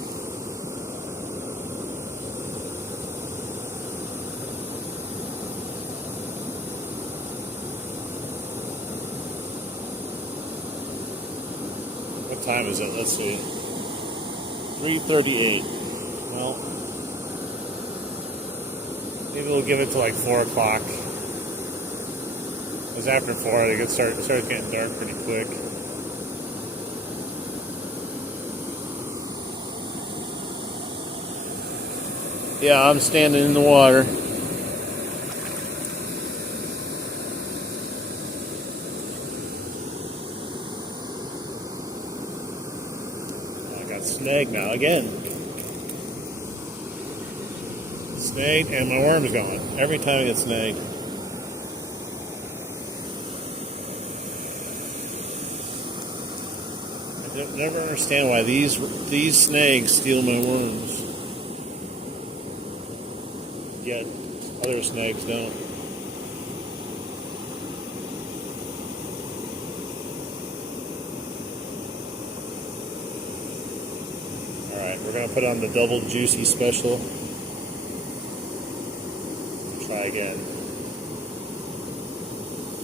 What time is it? Let's see. 3:38. Well, maybe we'll give it to like 4 o'clock. Because after 4, it starts getting dark pretty quick. Yeah, I'm standing in the water. I got snagged now again. Snagged and my worm's gone. Every time I get snagged. I never understand why these snags steal my worms. Yet other snags don't. Alright, we're going to put on the double juicy special. Try again.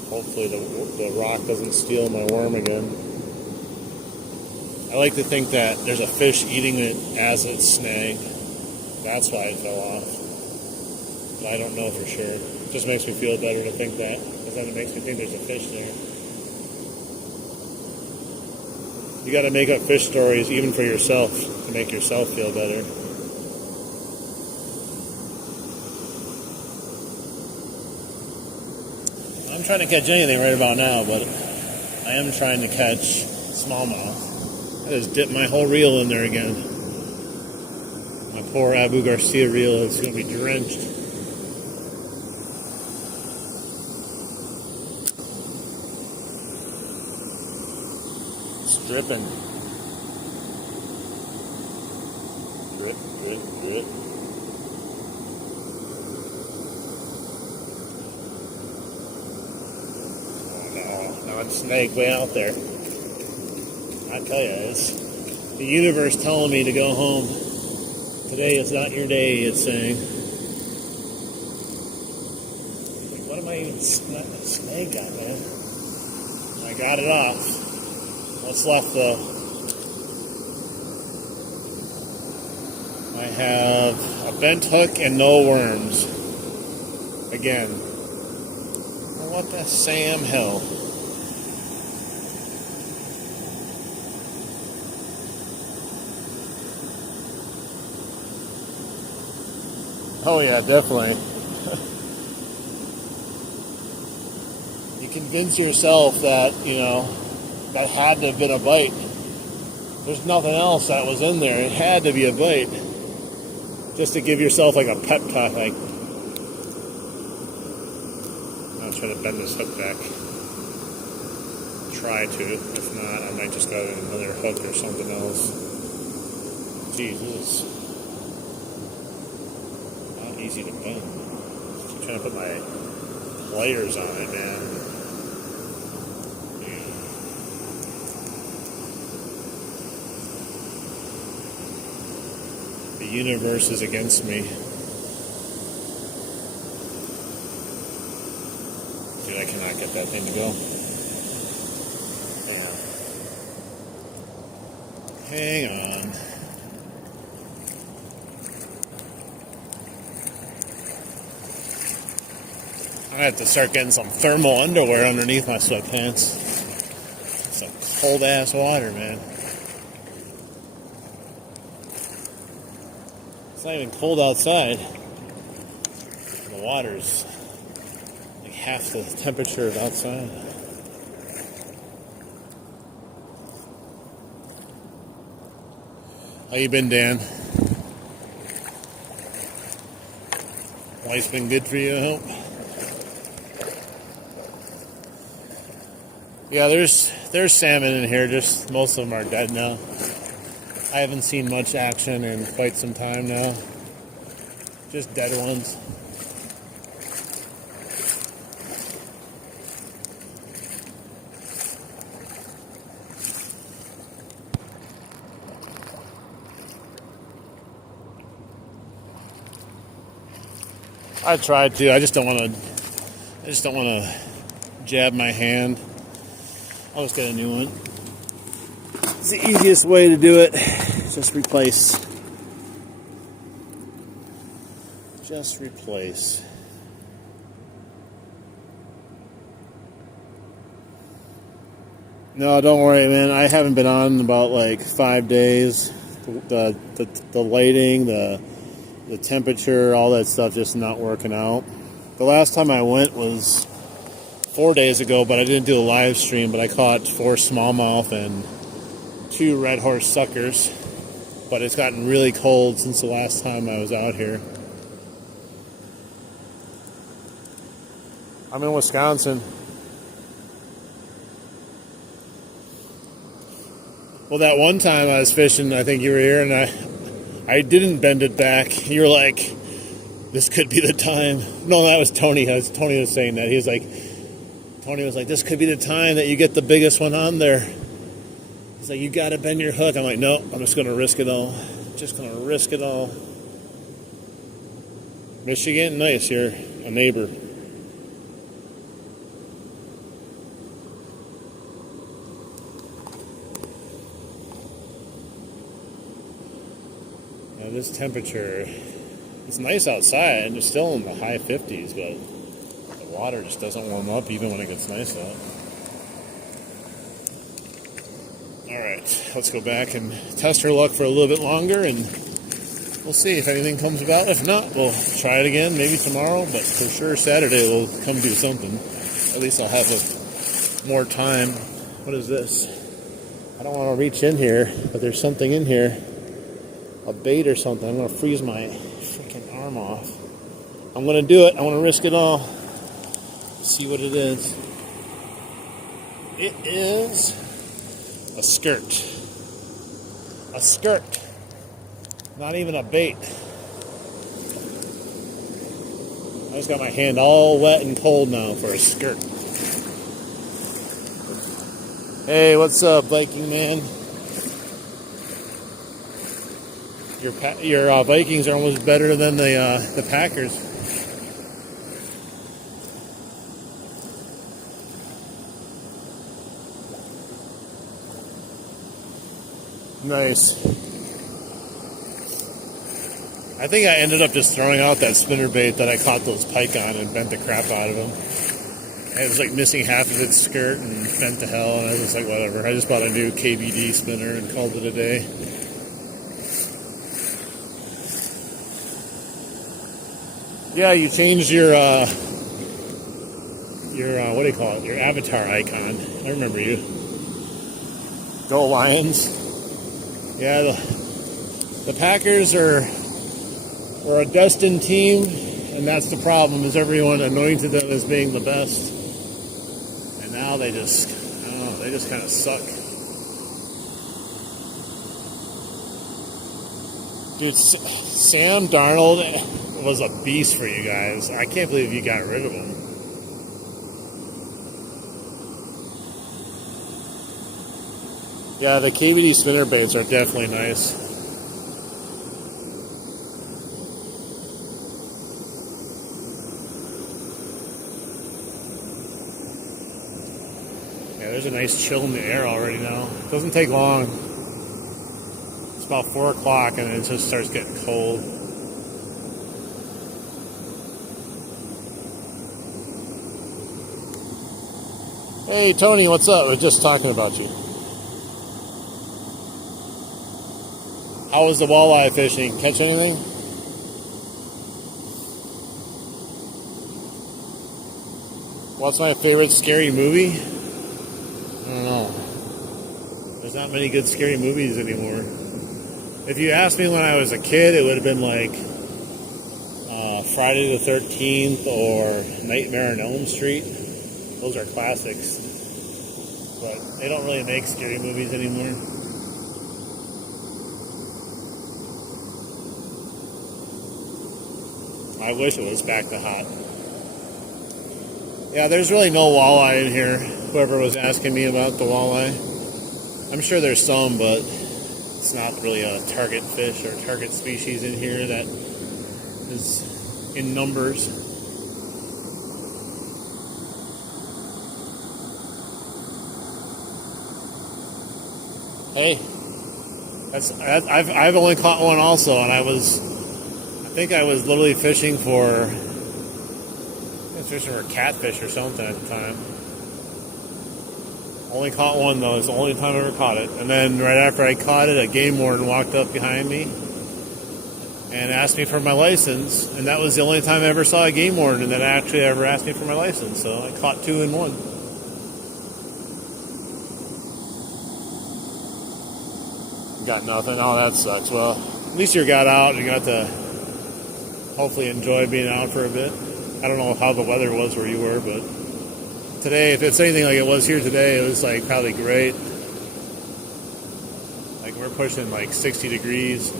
Hopefully the rock doesn't steal my worm again. I like to think that there's a fish eating it as it's snagged. That's why it fell off. But I don't know for sure. It just makes me feel better to think that, because then it makes me think there's a fish there. You got to make up fish stories even for yourself to make yourself feel better. I'm trying to catch anything right about now, but I am trying to catch smallmouth. I just dipped my whole reel in there again. My poor Abu Garcia reel is going to be drenched. It's dripping. Drip, drip, drip. Now it's snake way out there. I tell you, it's the universe telling me to go home. Today is not your day, it's saying. Like, what am I even snake at, man? I got it off. What's left, though? I have a bent hook and no worms. Again. Well, what the Sam hell? Oh yeah, definitely. You convince yourself that, that had to have been a bite. There's nothing else that was in there. It had to be a bite. Just to give yourself like a pep talk, like, I'll try to bend this hook back. Try to. If not, I might just go to another hook or something else. Jesus. Easy to bend. I'm trying to put my pliers on it, man. The universe is against me. Dude, I cannot get that thing to go. Damn. Hang on. I have to start getting some thermal underwear underneath my sweatpants. It's like cold ass water, man. It's not even cold outside. The water's like half the temperature of outside. How you been, Dan? Life's been good for you, I hope. Yeah, there's salmon in here, just most of them are dead now. I haven't seen much action in quite some time now. Just dead ones. I tried to. I just don't want to jab my hand. I'll just get a new one. It's the easiest way to do it. Just replace. Just replace. No, don't worry, man. I haven't been on in about like 5 days. The lighting, the temperature, all that stuff just not working out. The last time I went was 4 days ago, but I didn't do a live stream, but I caught 4 smallmouth and 2 red horse suckers. But it's gotten really cold since the last time I was out here. I'm in Wisconsin. Well, that one time I was fishing, I think you were here, and I didn't bend it back. You were like, this could be the time. No, that was Tony. Tony was saying that. Tony was like, this could be the time that you get the biggest one on there. He's like, you got to bend your hook. I'm like, no, I'm just going to risk it all. Just going to risk it all. Michigan, nice. You're a neighbor. Now this temperature, it's nice outside. It's still in the high 50s, but the water just doesn't warm up even when it gets nice out. Alright, let's go back and test our luck for a little bit longer, and we'll see if anything comes about. If not, we'll try it again, maybe tomorrow, but for sure Saturday we'll come do something. At least I'll have more time. What is this? I don't want to reach in here, but there's something in here. A bait or something. I'm going to freeze my freaking arm off. I'm going to do it. I want to risk it all. See what it is. It is a skirt. A skirt. Not even a bait. I just got my hand all wet and cold now for a skirt. Hey, what's up, Viking man? Your Vikings are almost better than the Packers. Nice. I think I ended up just throwing out that spinnerbait that I caught those pike on and bent the crap out of them. It was like missing half of its skirt and bent to hell, and I was just like, whatever. I just bought a new KBD spinner and called it a day. Yeah, you changed your what do you call it? Your avatar icon. I remember you. Go Lions. Yeah, the Packers are a destined team, and that's the problem, is everyone anointed them as being the best. And now they just, I don't know, they just kind of suck. Dude, Sam Darnold was a beast for you guys. I can't believe you got rid of him. Yeah, the KBD spinnerbaits are definitely nice. Yeah, there's a nice chill in the air already now. It doesn't take long. It's about 4 o'clock and it just starts getting cold. Hey, Tony, what's up? We're just talking about you. How was the walleye fishing? Catch anything? What's my favorite scary movie? I don't know. There's not many good scary movies anymore. If you asked me when I was a kid, it would have been like Friday the 13th or Nightmare on Elm Street. Those are classics. But they don't really make scary movies anymore. I wish it was back to hot. Yeah, there's really no walleye in here. Whoever was asking me about the walleye. I'm sure there's some, but it's not really a target fish or target species in here that is in numbers. Hey, I've only caught one also, and I think I was literally fishing for catfish or something at the time. Only caught one though. It's the only time I ever caught it. And then right after I caught it, a game warden walked up behind me and asked me for my license. And that was the only time I ever saw a game warden that actually ever asked me for my license. So I caught 2 in 1. Got nothing. Oh, that sucks. Well, at least you got out and you got to hopefully enjoy being out for a bit. I don't know how the weather was where you were, but today, if it's anything like it was here today, it was like probably great. Like we're pushing like 60 degrees.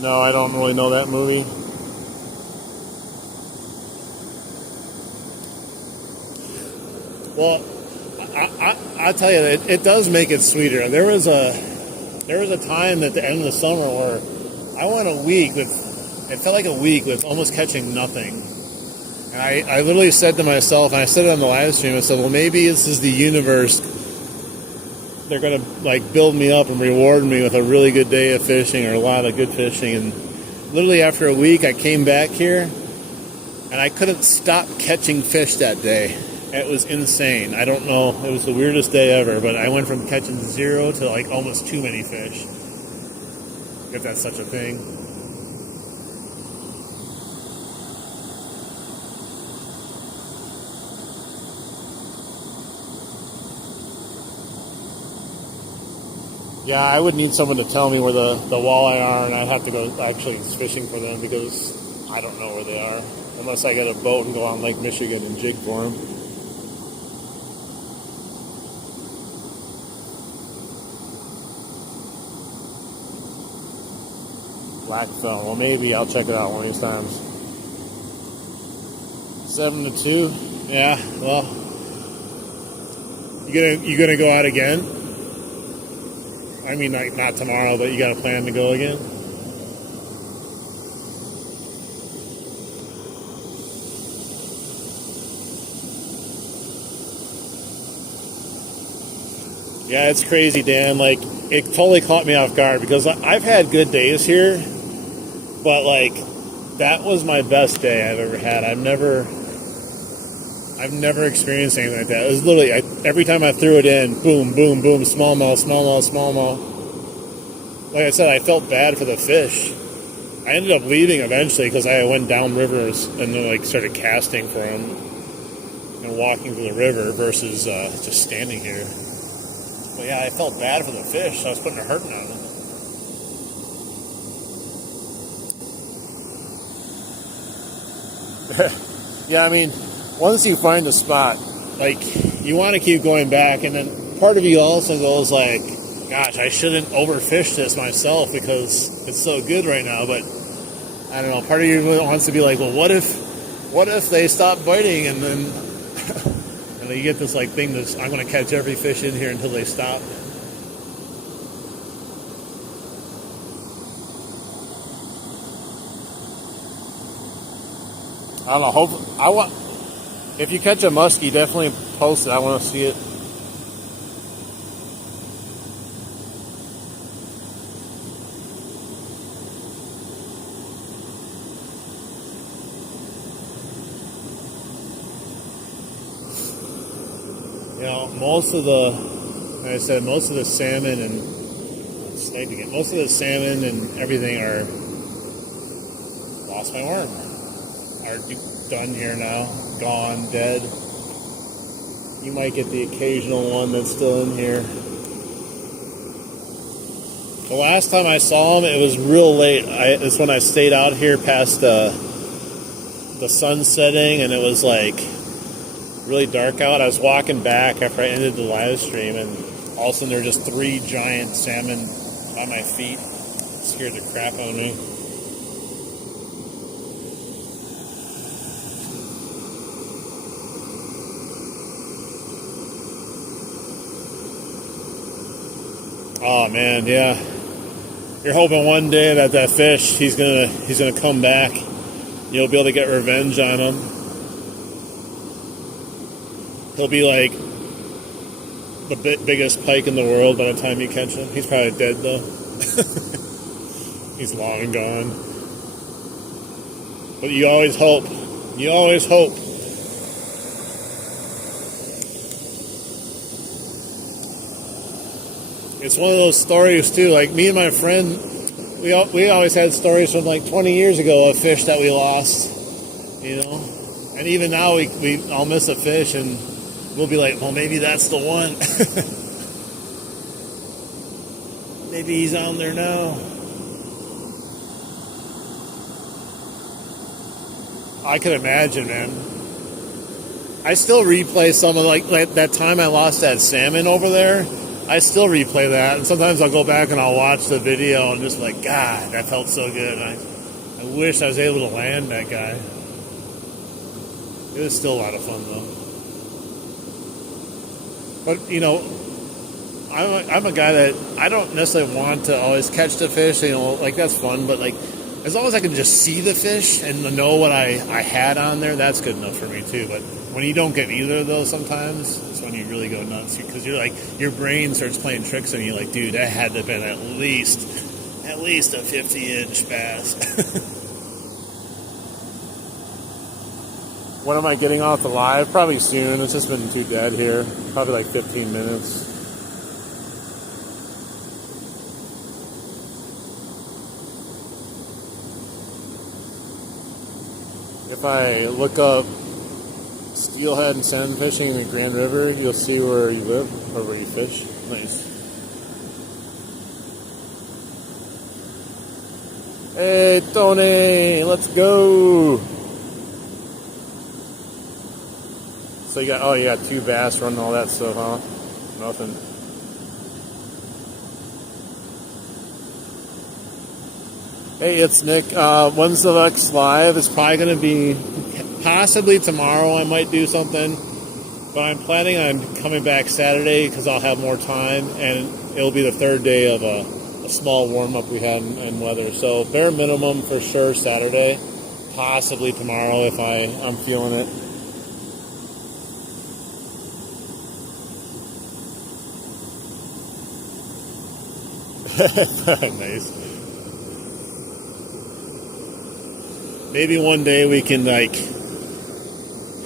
No, I don't really know that movie. Well, I'll tell you, it does make it sweeter. There was a time at the end of the summer where I went a week with, it felt like a week with almost catching nothing. And I literally said to myself, and I said it on the live stream, I said, well, maybe this is the universe. They're going to like build me up and reward me with a really good day of fishing or a lot of good fishing. And literally after a week, I came back here and I couldn't stop catching fish that day. It was insane. I don't know. It was the weirdest day ever, but I went from catching 0 to like almost too many fish. If that's such a thing. Yeah, I would need someone to tell me where the walleye are, and I'd have to go actually fishing for them because I don't know where they are. Unless I get a boat and go on Lake Michigan and jig for them. Blackfin. Well, maybe I'll check it out one of these times. 7-2. Yeah. Well, you gonna go out again? I mean, like not tomorrow, but you got a plan to go again? Yeah, it's crazy, Dan. Like, it totally caught me off guard because I've had good days here, but like, that was my best day I've ever had. I've never experienced anything like that. It was literally, every time I threw it in, boom, boom, boom, smallmouth, smallmouth, smallmouth. Like I said, I felt bad for the fish. I ended up leaving eventually because I went down rivers and then like started casting for them and walking to the river versus just standing here. But yeah, I felt bad for the fish, so I was putting a hurting on them. Yeah, I mean, once you find a spot, like, you want to keep going back, and then part of you also goes like, gosh, I shouldn't overfish this myself because it's so good right now, but I don't know, part of you wants to be like, well, what if they stop biting, and then and then you get this like thing that's, I'm going to catch every fish in here until they stop. I don't know, if you catch a muskie, definitely post it. I want to see it. You know, most of the salmon and most of the salmon and everything are lost my worm. Are done here now, gone, dead. You might get the occasional one that's still in here. The last time I saw him, it was real late. It's when I stayed out here past the sun setting, and it was like really dark out. I was walking back after I ended the live stream, and all of a sudden there were just 3 giant salmon on my feet. It scared the crap out of me. Oh man, yeah. You're hoping one day that fish, he's gonna come back. You'll be able to get revenge on him. He'll be like the biggest pike in the world by the time you catch him. He's probably dead though. He's long gone. But you always hope. You always hope. It's one of those stories too. Like me and my friend, we always had stories from like 20 years ago of fish that we lost, you know. And even now I'll miss a fish and we'll be like, well, maybe that's the one. Maybe he's on there now. I can imagine, man. I still replay some of like that time I lost that salmon over there. I still replay that, and sometimes I'll go back and I'll watch the video and just like, God, that felt so good. I wish I was able to land that guy. It was still a lot of fun though. But you know, I'm a guy that I don't necessarily want to always catch the fish. You know, like that's fun, but like as long as I can just see the fish and know what I had on there, that's good enough for me too. But when you don't get either of those, sometimes it's when you really go nuts because you're like your brain starts playing tricks on you. Like, dude, that had to have been at least a 50-inch bass. When am I getting off the live? Probably soon. It's just been too dead here. Probably like 15 minutes. If I look up steelhead and salmon fishing in the Grand River, you'll see where you live or where you fish. Nice. Hey, Tony, let's go. So you got 2 bass running all that stuff, huh? Nothing. Hey, it's Nick. When's the next live? It's probably going to be possibly tomorrow. I might do something, but I'm planning on coming back Saturday because I'll have more time, and it'll be the 3rd day of a small warm-up we had in weather. So bare minimum for sure Saturday, possibly tomorrow if I'm feeling it. Nice. Maybe one day we can like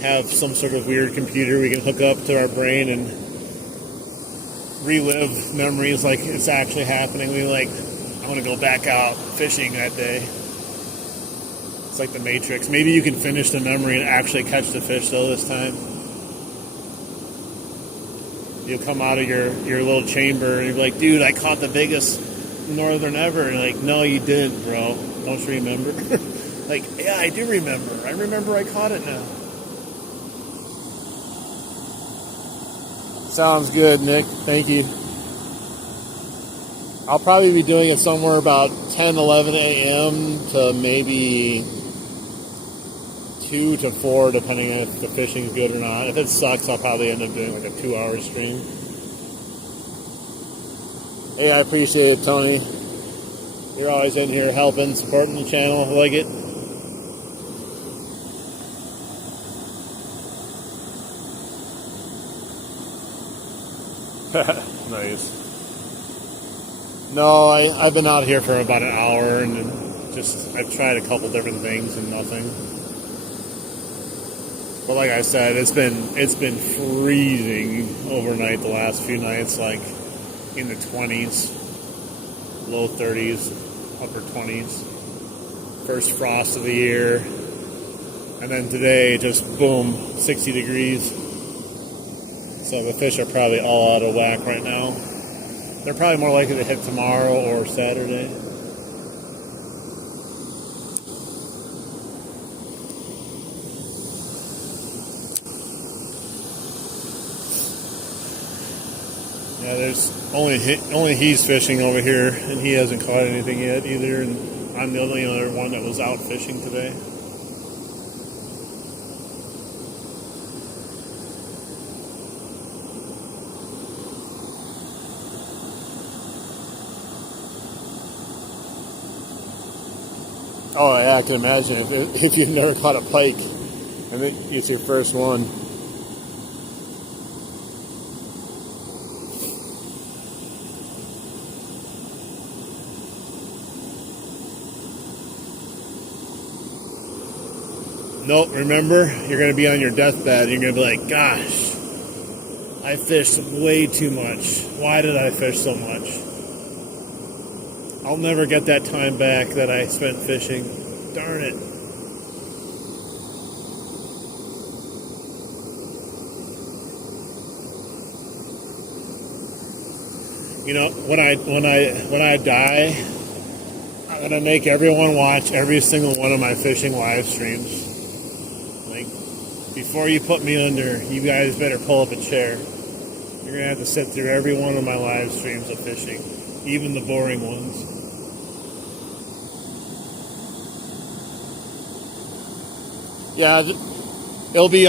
have some sort of weird computer we can hook up to our brain and relive memories like it's actually happening. I want to go back out fishing that day. It's like the Matrix. Maybe you can finish the memory and actually catch the fish though this time. You'll come out of your little chamber and you'll be like, dude, I caught the biggest northern ever. And you're like, no, you didn't, bro. Don't you remember? Like, yeah, I do remember. I remember I caught it now. Sounds good, Nick. Thank you. I'll probably be doing it somewhere about 10, 11 a.m. to maybe 2 to 4, depending on if the fishing's good or not. If it sucks, I'll probably end up doing like a 2-hour stream. Hey, I appreciate it, Tony. You're always in here helping, supporting the channel. I like it. Nice. No, I've been out here for about an hour and I've tried a couple different things and nothing. But like I said, it's been freezing overnight the last few nights, like in the 20s, low 30s, upper 20s. First frost of the year. And then today, just boom, 60 degrees. So the fish are probably all out of whack right now. They're probably more likely to hit tomorrow or Saturday. Yeah, there's only he's fishing over here, and he hasn't caught anything yet either. And I'm the only other one that was out fishing today. Oh yeah, I can imagine if you've never caught a pike, I think it's your first one. Nope, remember, you're going to be on your deathbed. You're going to be like, gosh, I fished way too much. Why did I fish so much? I'll never get that time back that I spent fishing. Darn it. You know, when I die, I'm going to make everyone watch every single one of my fishing live streams. Before you put me under, you guys better pull up a chair. You're going to have to sit through every one of my live streams of fishing, even the boring ones. Yeah, it'll be,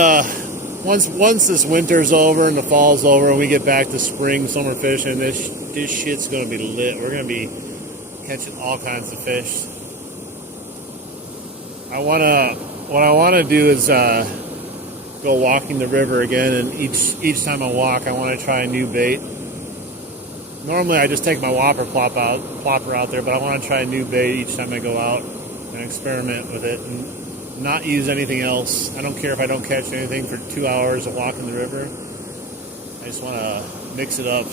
once this winter's over and the fall's over and we get back to spring, summer fishing, this shit's going to be lit. We're going to be catching all kinds of fish. What I want to do is, go walking the river again, and each time I walk, I want to try a new bait. Normally, I just take my whopper plopper out there, but I want to try a new bait each time I go out and experiment with it and not use anything else. I don't care if I don't catch anything for 2 hours of walking the river. I just want to mix it up.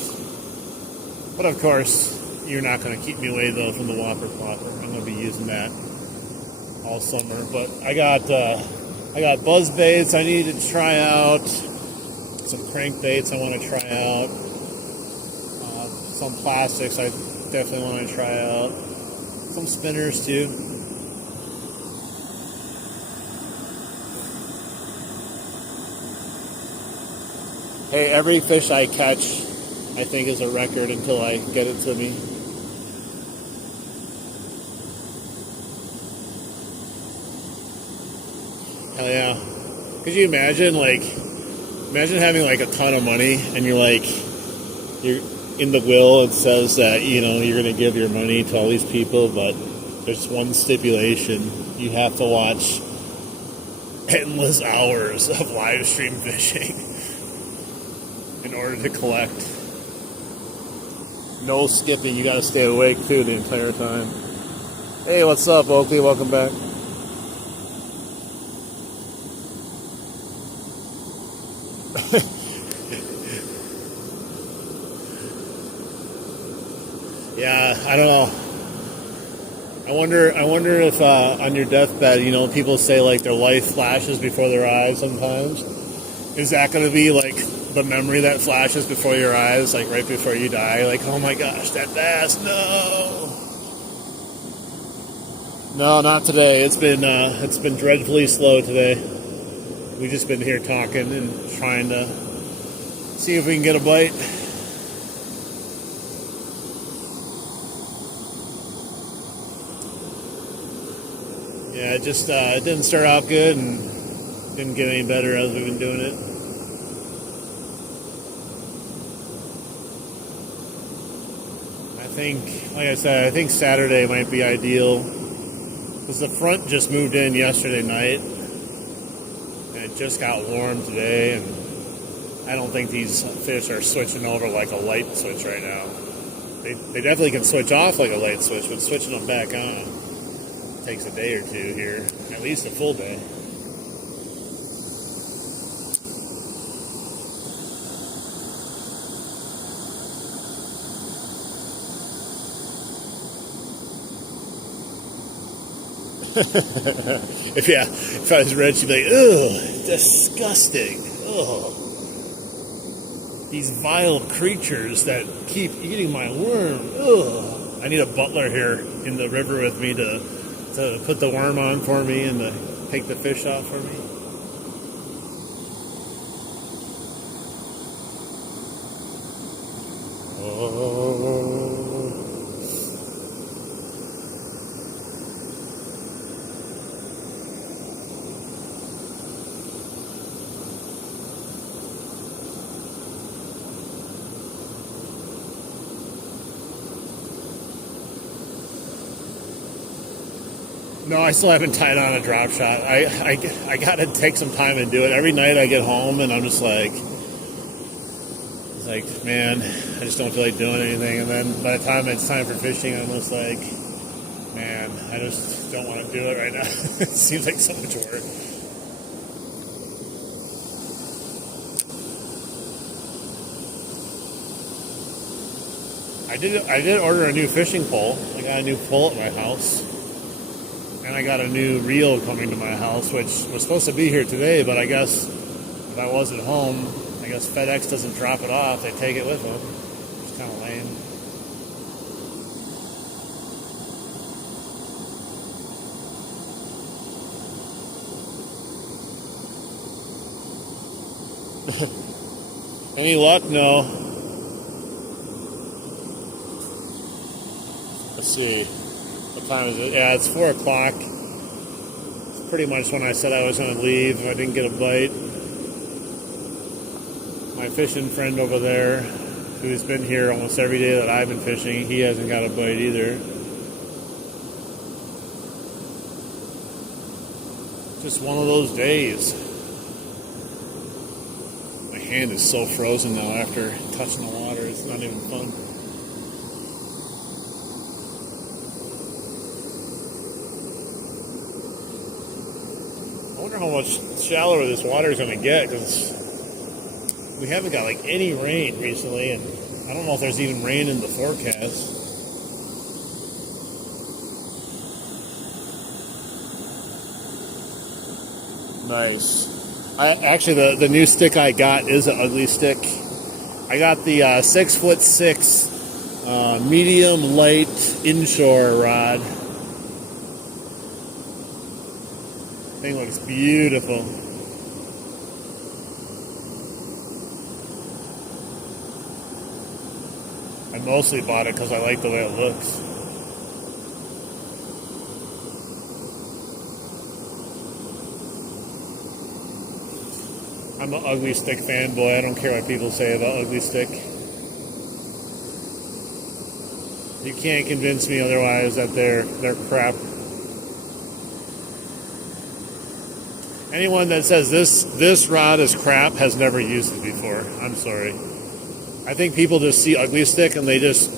But of course, you're not going to keep me away though from the whopper plopper. I'm going to be using that all summer. But I got buzz baits I need to try out, some crankbaits I want to try out, some plastics I definitely want to try out, some spinners too. Hey, every fish I catch, I think, is a record until I get it to me. Hell yeah. Could you imagine having like a ton of money and you're in the will, it says that, you know, you're going to give your money to all these people, but there's one stipulation. You have to watch endless hours of live stream fishing in order to collect. No skipping. You got to stay awake too the entire time. Hey, what's up, Oakley? Welcome back. Yeah, I don't know. I wonder if on your deathbed, you know, people say like their life flashes before their eyes sometimes. Is that going to be like the memory that flashes before your eyes, like right before you die? Like, oh my gosh, that bass, no. No, not today. It's been dreadfully slow today. We've just been here talking and trying to see if we can get a bite. Yeah, it just it didn't start out good and didn't get any better as we've been doing it. Like I said, I think Saturday might be ideal because the front just moved in yesterday night and it just got warm today, and I don't think these fish are switching over like a light switch right now. They definitely can switch off like a light switch, but switching them back on takes a day or two here, at least a full day. if I was rich, you'd be like, ugh, disgusting. Ugh. these vile creatures that keep eating my worm. Ugh. I need a butler here in the river with me to put the worm on for me and to take the fish off for me. No, I still haven't tied on a drop shot. I gotta take some time and do it. Every night I get home and I'm just like, it's like, man, I just don't feel like doing anything. And then by the time it's time for fishing, I'm just like, man, I just don't want to do it right now. It seems like so much work. I did order a new fishing pole. I got a new pole at my house. And I got a new reel coming to my house, which was supposed to be here today, but I guess if I wasn't home, I guess FedEx doesn't drop it off. They take it with them. It's kind of lame. Any luck? No. Let's see. What time is it? Yeah, it's 4 o'clock. It's pretty much when I said I was going to leave. I didn't get a bite. My fishing friend over there, who's been here almost every day that I've been fishing, he hasn't got a bite either. Just one of those days. My hand is so frozen now after touching the water. It's not even fun. I wonder how much shallower this water is going to get, because we haven't got like any rain recently, and I don't know if there's even rain in the forecast. Nice. Actually, the new stick I got is an ugly stick. I got the 6'6" medium light inshore rod. Thing looks beautiful. I mostly bought it because I like the way it looks. I'm an ugly stick fanboy. I don't care what people say about ugly stick. You can't convince me otherwise that they're crap. Anyone that says this rod is crap has never used it before. I'm sorry. I think people just see ugly stick and they just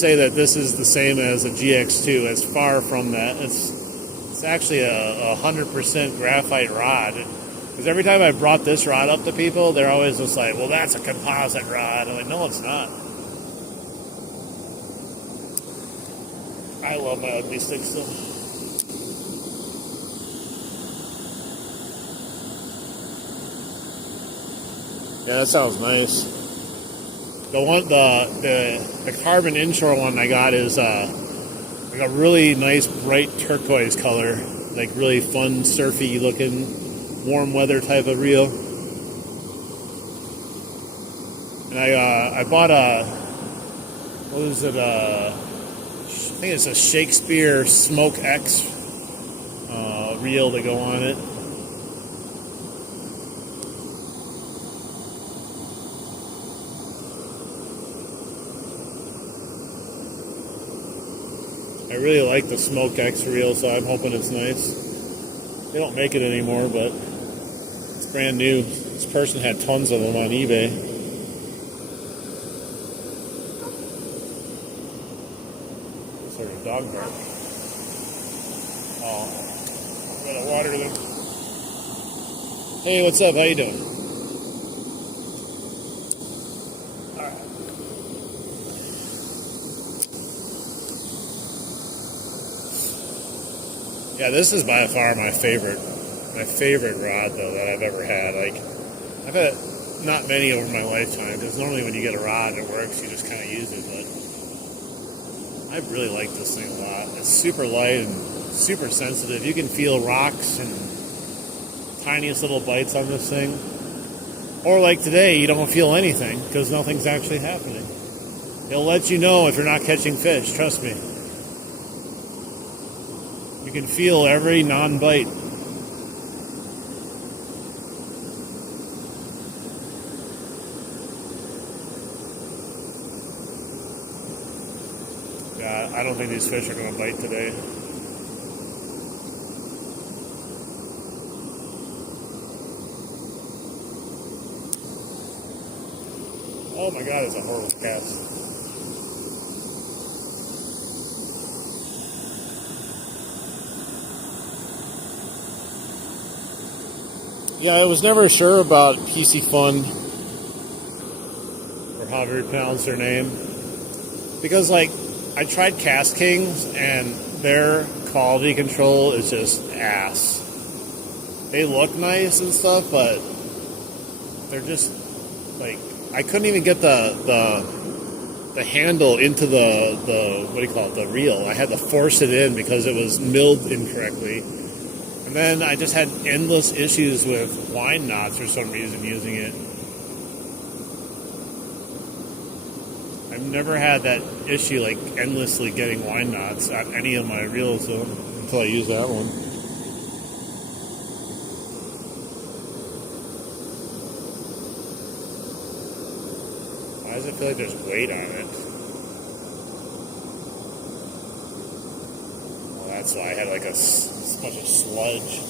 say that this is the same as a GX2. It's far from that. It's actually a 100% graphite rod. Because every time I brought this rod up to people, they're always just like, well, that's a composite rod. I'm like, no, it's not. I love my ugly stick still. Yeah, that sounds nice. The carbon inshore one I got is like a really nice bright turquoise color, like really fun surfy looking warm weather type of reel. And I bought what is it? I think it's a Shakespeare Smoke X reel to go on it. I really like the Smoke X reel, so I'm hoping it's nice. They don't make it anymore, but it's brand new. This person had tons of them on eBay. Sort of dog bark. Oh, I'm gonna water them. Hey, what's up? How you doing? Yeah, this is by far my favorite rod though that I've ever had. Like, not many over my lifetime, because normally when you get a rod and it works, you just kind of use it, but I really like this thing a lot. It's super light and super sensitive. You can feel rocks and tiniest little bites on this thing. Or like today, you don't feel anything because nothing's actually happening. It'll let you know if you're not catching fish, trust me. You can feel every non-bite. Yeah, I don't think these fish are going to bite today. Oh my God, it's a horrible cast. Yeah, I was never sure about PC Fun, or however you pronounce their name, because like I tried Cast Kings and their quality control is just ass. They look nice and stuff, but they're just like, I couldn't even get the handle into the what do you call it, the reel. I had to force it in because it was milled incorrectly. And then I just had endless issues with wind knots for some reason using it. I've never had that issue, like endlessly getting wind knots on any of my reels until I use that one. Why does it feel like there's weight on it? Well, that's why I had like a bunch of sludge.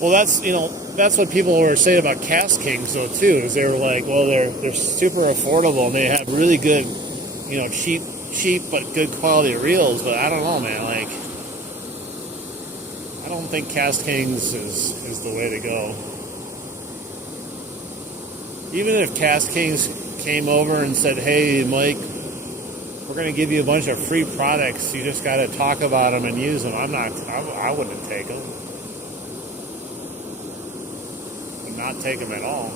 Well, that's what people were saying about Cast Kings, though, too, is they were like, well, they're super affordable and they have really good, cheap but good quality reels. But I don't know, man. Like, I don't think Cast Kings is the way to go. Even if Cast Kings came over and said, hey, Mike, we're going to give you a bunch of free products. You just got to talk about them and use them. I wouldn't take them. Would not take them at all.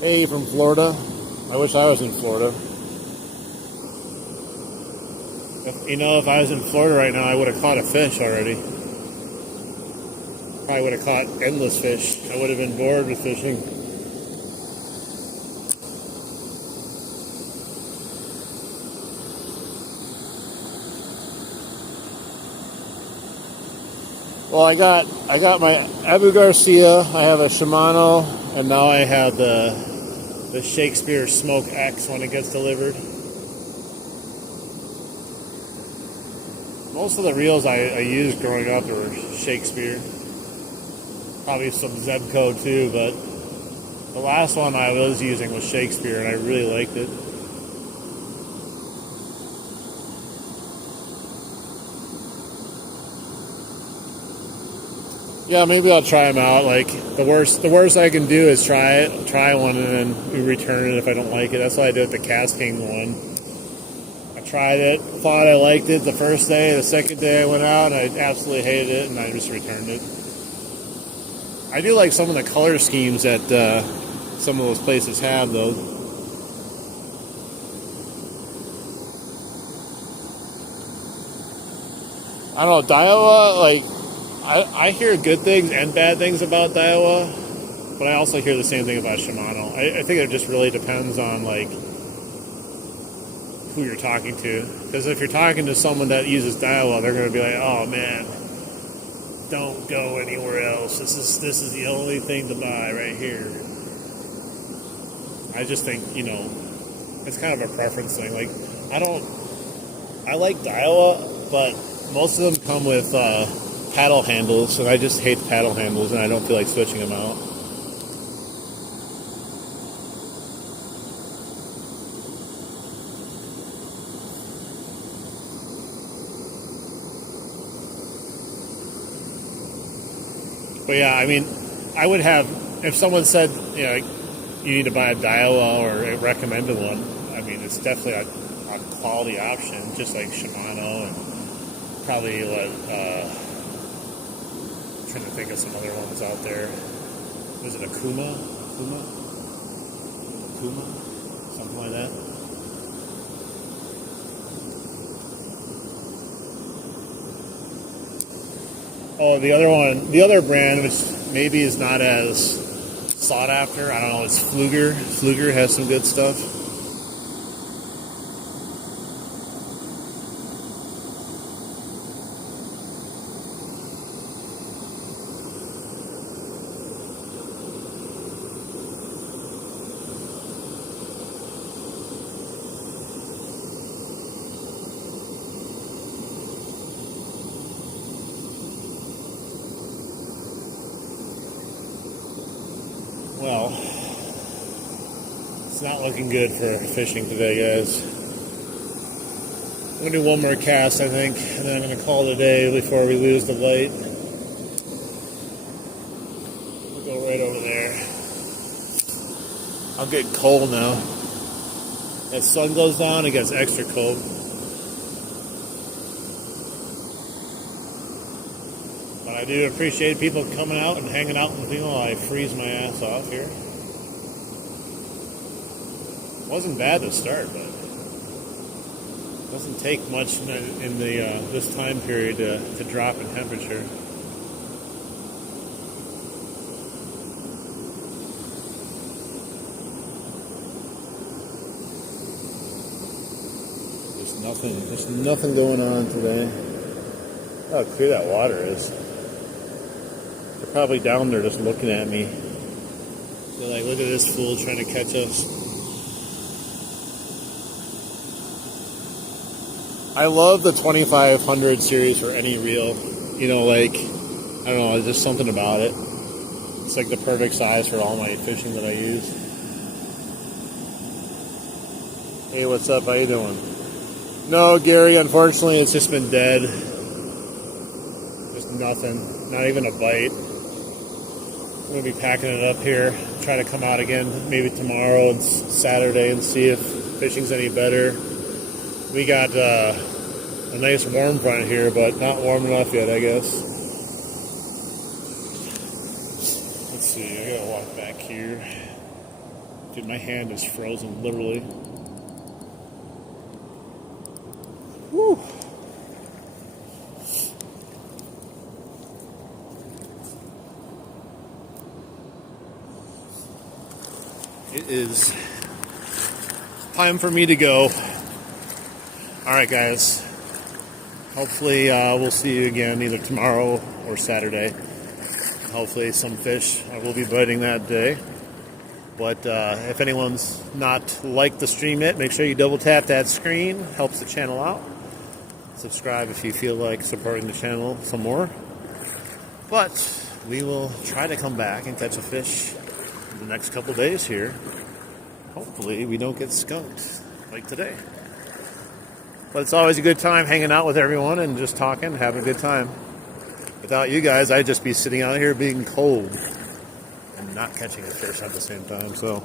Hey, from Florida. I wish I was in Florida. If I was in Florida right now, I would have caught a fish already. Probably would have caught endless fish. I would have been bored with fishing. Well, I got my Abu Garcia. I have a Shimano, and now I have the Shakespeare Smoke X when it gets delivered. Most of the reels I used growing up were Shakespeare. Probably some Zebco too, but the last one I was using was Shakespeare, and I really liked it. Yeah, maybe I'll try them out. Like the worst I can do is try one, and then we return it if I don't like it. That's what I did with the Cast King one. Tried it, thought I liked it the first day. The second day I went out, and I absolutely hated it, and I just returned it. I do like some of the color schemes that some of those places have, though. I don't know, Daiwa, like, I hear good things and bad things about Daiwa, but I also hear the same thing about Shimano. I think it just really depends on, like, who you're talking to. Because if you're talking to someone that uses Daiwa, they're going to be like, oh man, don't go anywhere else. This is the only thing to buy right here. I just think, it's kind of a preference thing. Like, I like Daiwa, but most of them come with paddle handles, and I just hate the paddle handles, and I don't feel like switching them out. But yeah, I mean, I would have, if someone said, you know, you need to buy a Daiwa or recommended one, I mean, it's definitely a quality option, just like Shimano and probably trying to think of some other ones out there. Was it Akuma? Something like that. Oh, the other brand, which maybe is not as sought after, I don't know, it's Fluger. Fluger has some good stuff. Well, it's not looking good for fishing today, guys. I'm going to do one more cast, I think, and then I'm going to call it a day before we lose the light. We'll go right over there. I'm getting cold now. As sun goes down, it gets extra cold. But I do appreciate people coming out and hanging out with me while I freeze my ass off here. Wasn't bad to start, but it doesn't take much in the this time period to drop in temperature. There's nothing going on today. Oh, how clear that water is. They're probably down there just looking at me. They're like, look at this fool trying to catch us. I love the 2500 series for any reel. You know, like, I don't know, there's just something about it. It's like the perfect size for all my fishing that I use. Hey, what's up? How you doing? No, Gary, unfortunately, it's just been dead. Just nothing. Not even a bite. I'm going to be packing it up here. Try to come out again maybe tomorrow and Saturday and see if fishing's any better. We got a nice warm front here, but not warm enough yet, I guess. Let's see, I gotta walk back here. Dude, my hand is frozen, literally. Woo! It is time for me to go. Alright, guys. Hopefully we'll see you again either tomorrow or Saturday. Hopefully some fish I will be biting that day. But if anyone's not liked the stream yet, make sure you double tap that screen. Helps the channel out. Subscribe if you feel like supporting the channel some more. But we will try to come back and catch a fish in the next couple days here. Hopefully we don't get skunked like today. But it's always a good time hanging out with everyone and just talking, having a good time. Without you guys, I'd just be sitting out here being cold and not catching a fish at the same time. So,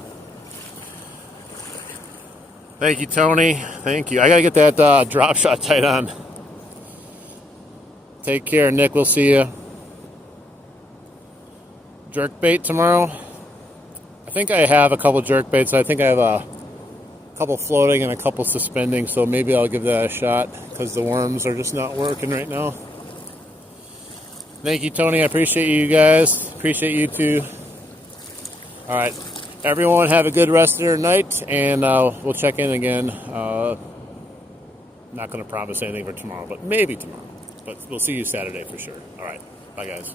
thank you, Tony. Thank you. I gotta get that drop shot tight on. Take care, Nick. We'll see you. Jerk bait tomorrow. I think I have a couple jerk baits. I think I have a couple floating and a couple suspending, so maybe I'll give that a shot because the worms are just not working right now. Thank you, Tony. I appreciate you guys. Appreciate you too. All right, everyone, have a good rest of their night, and we'll check in again. Not going to promise anything for tomorrow, but maybe tomorrow. But we'll see you Saturday for sure. All right, bye, guys.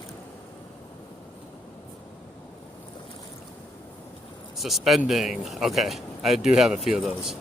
Suspending. Okay, I do have a few of those.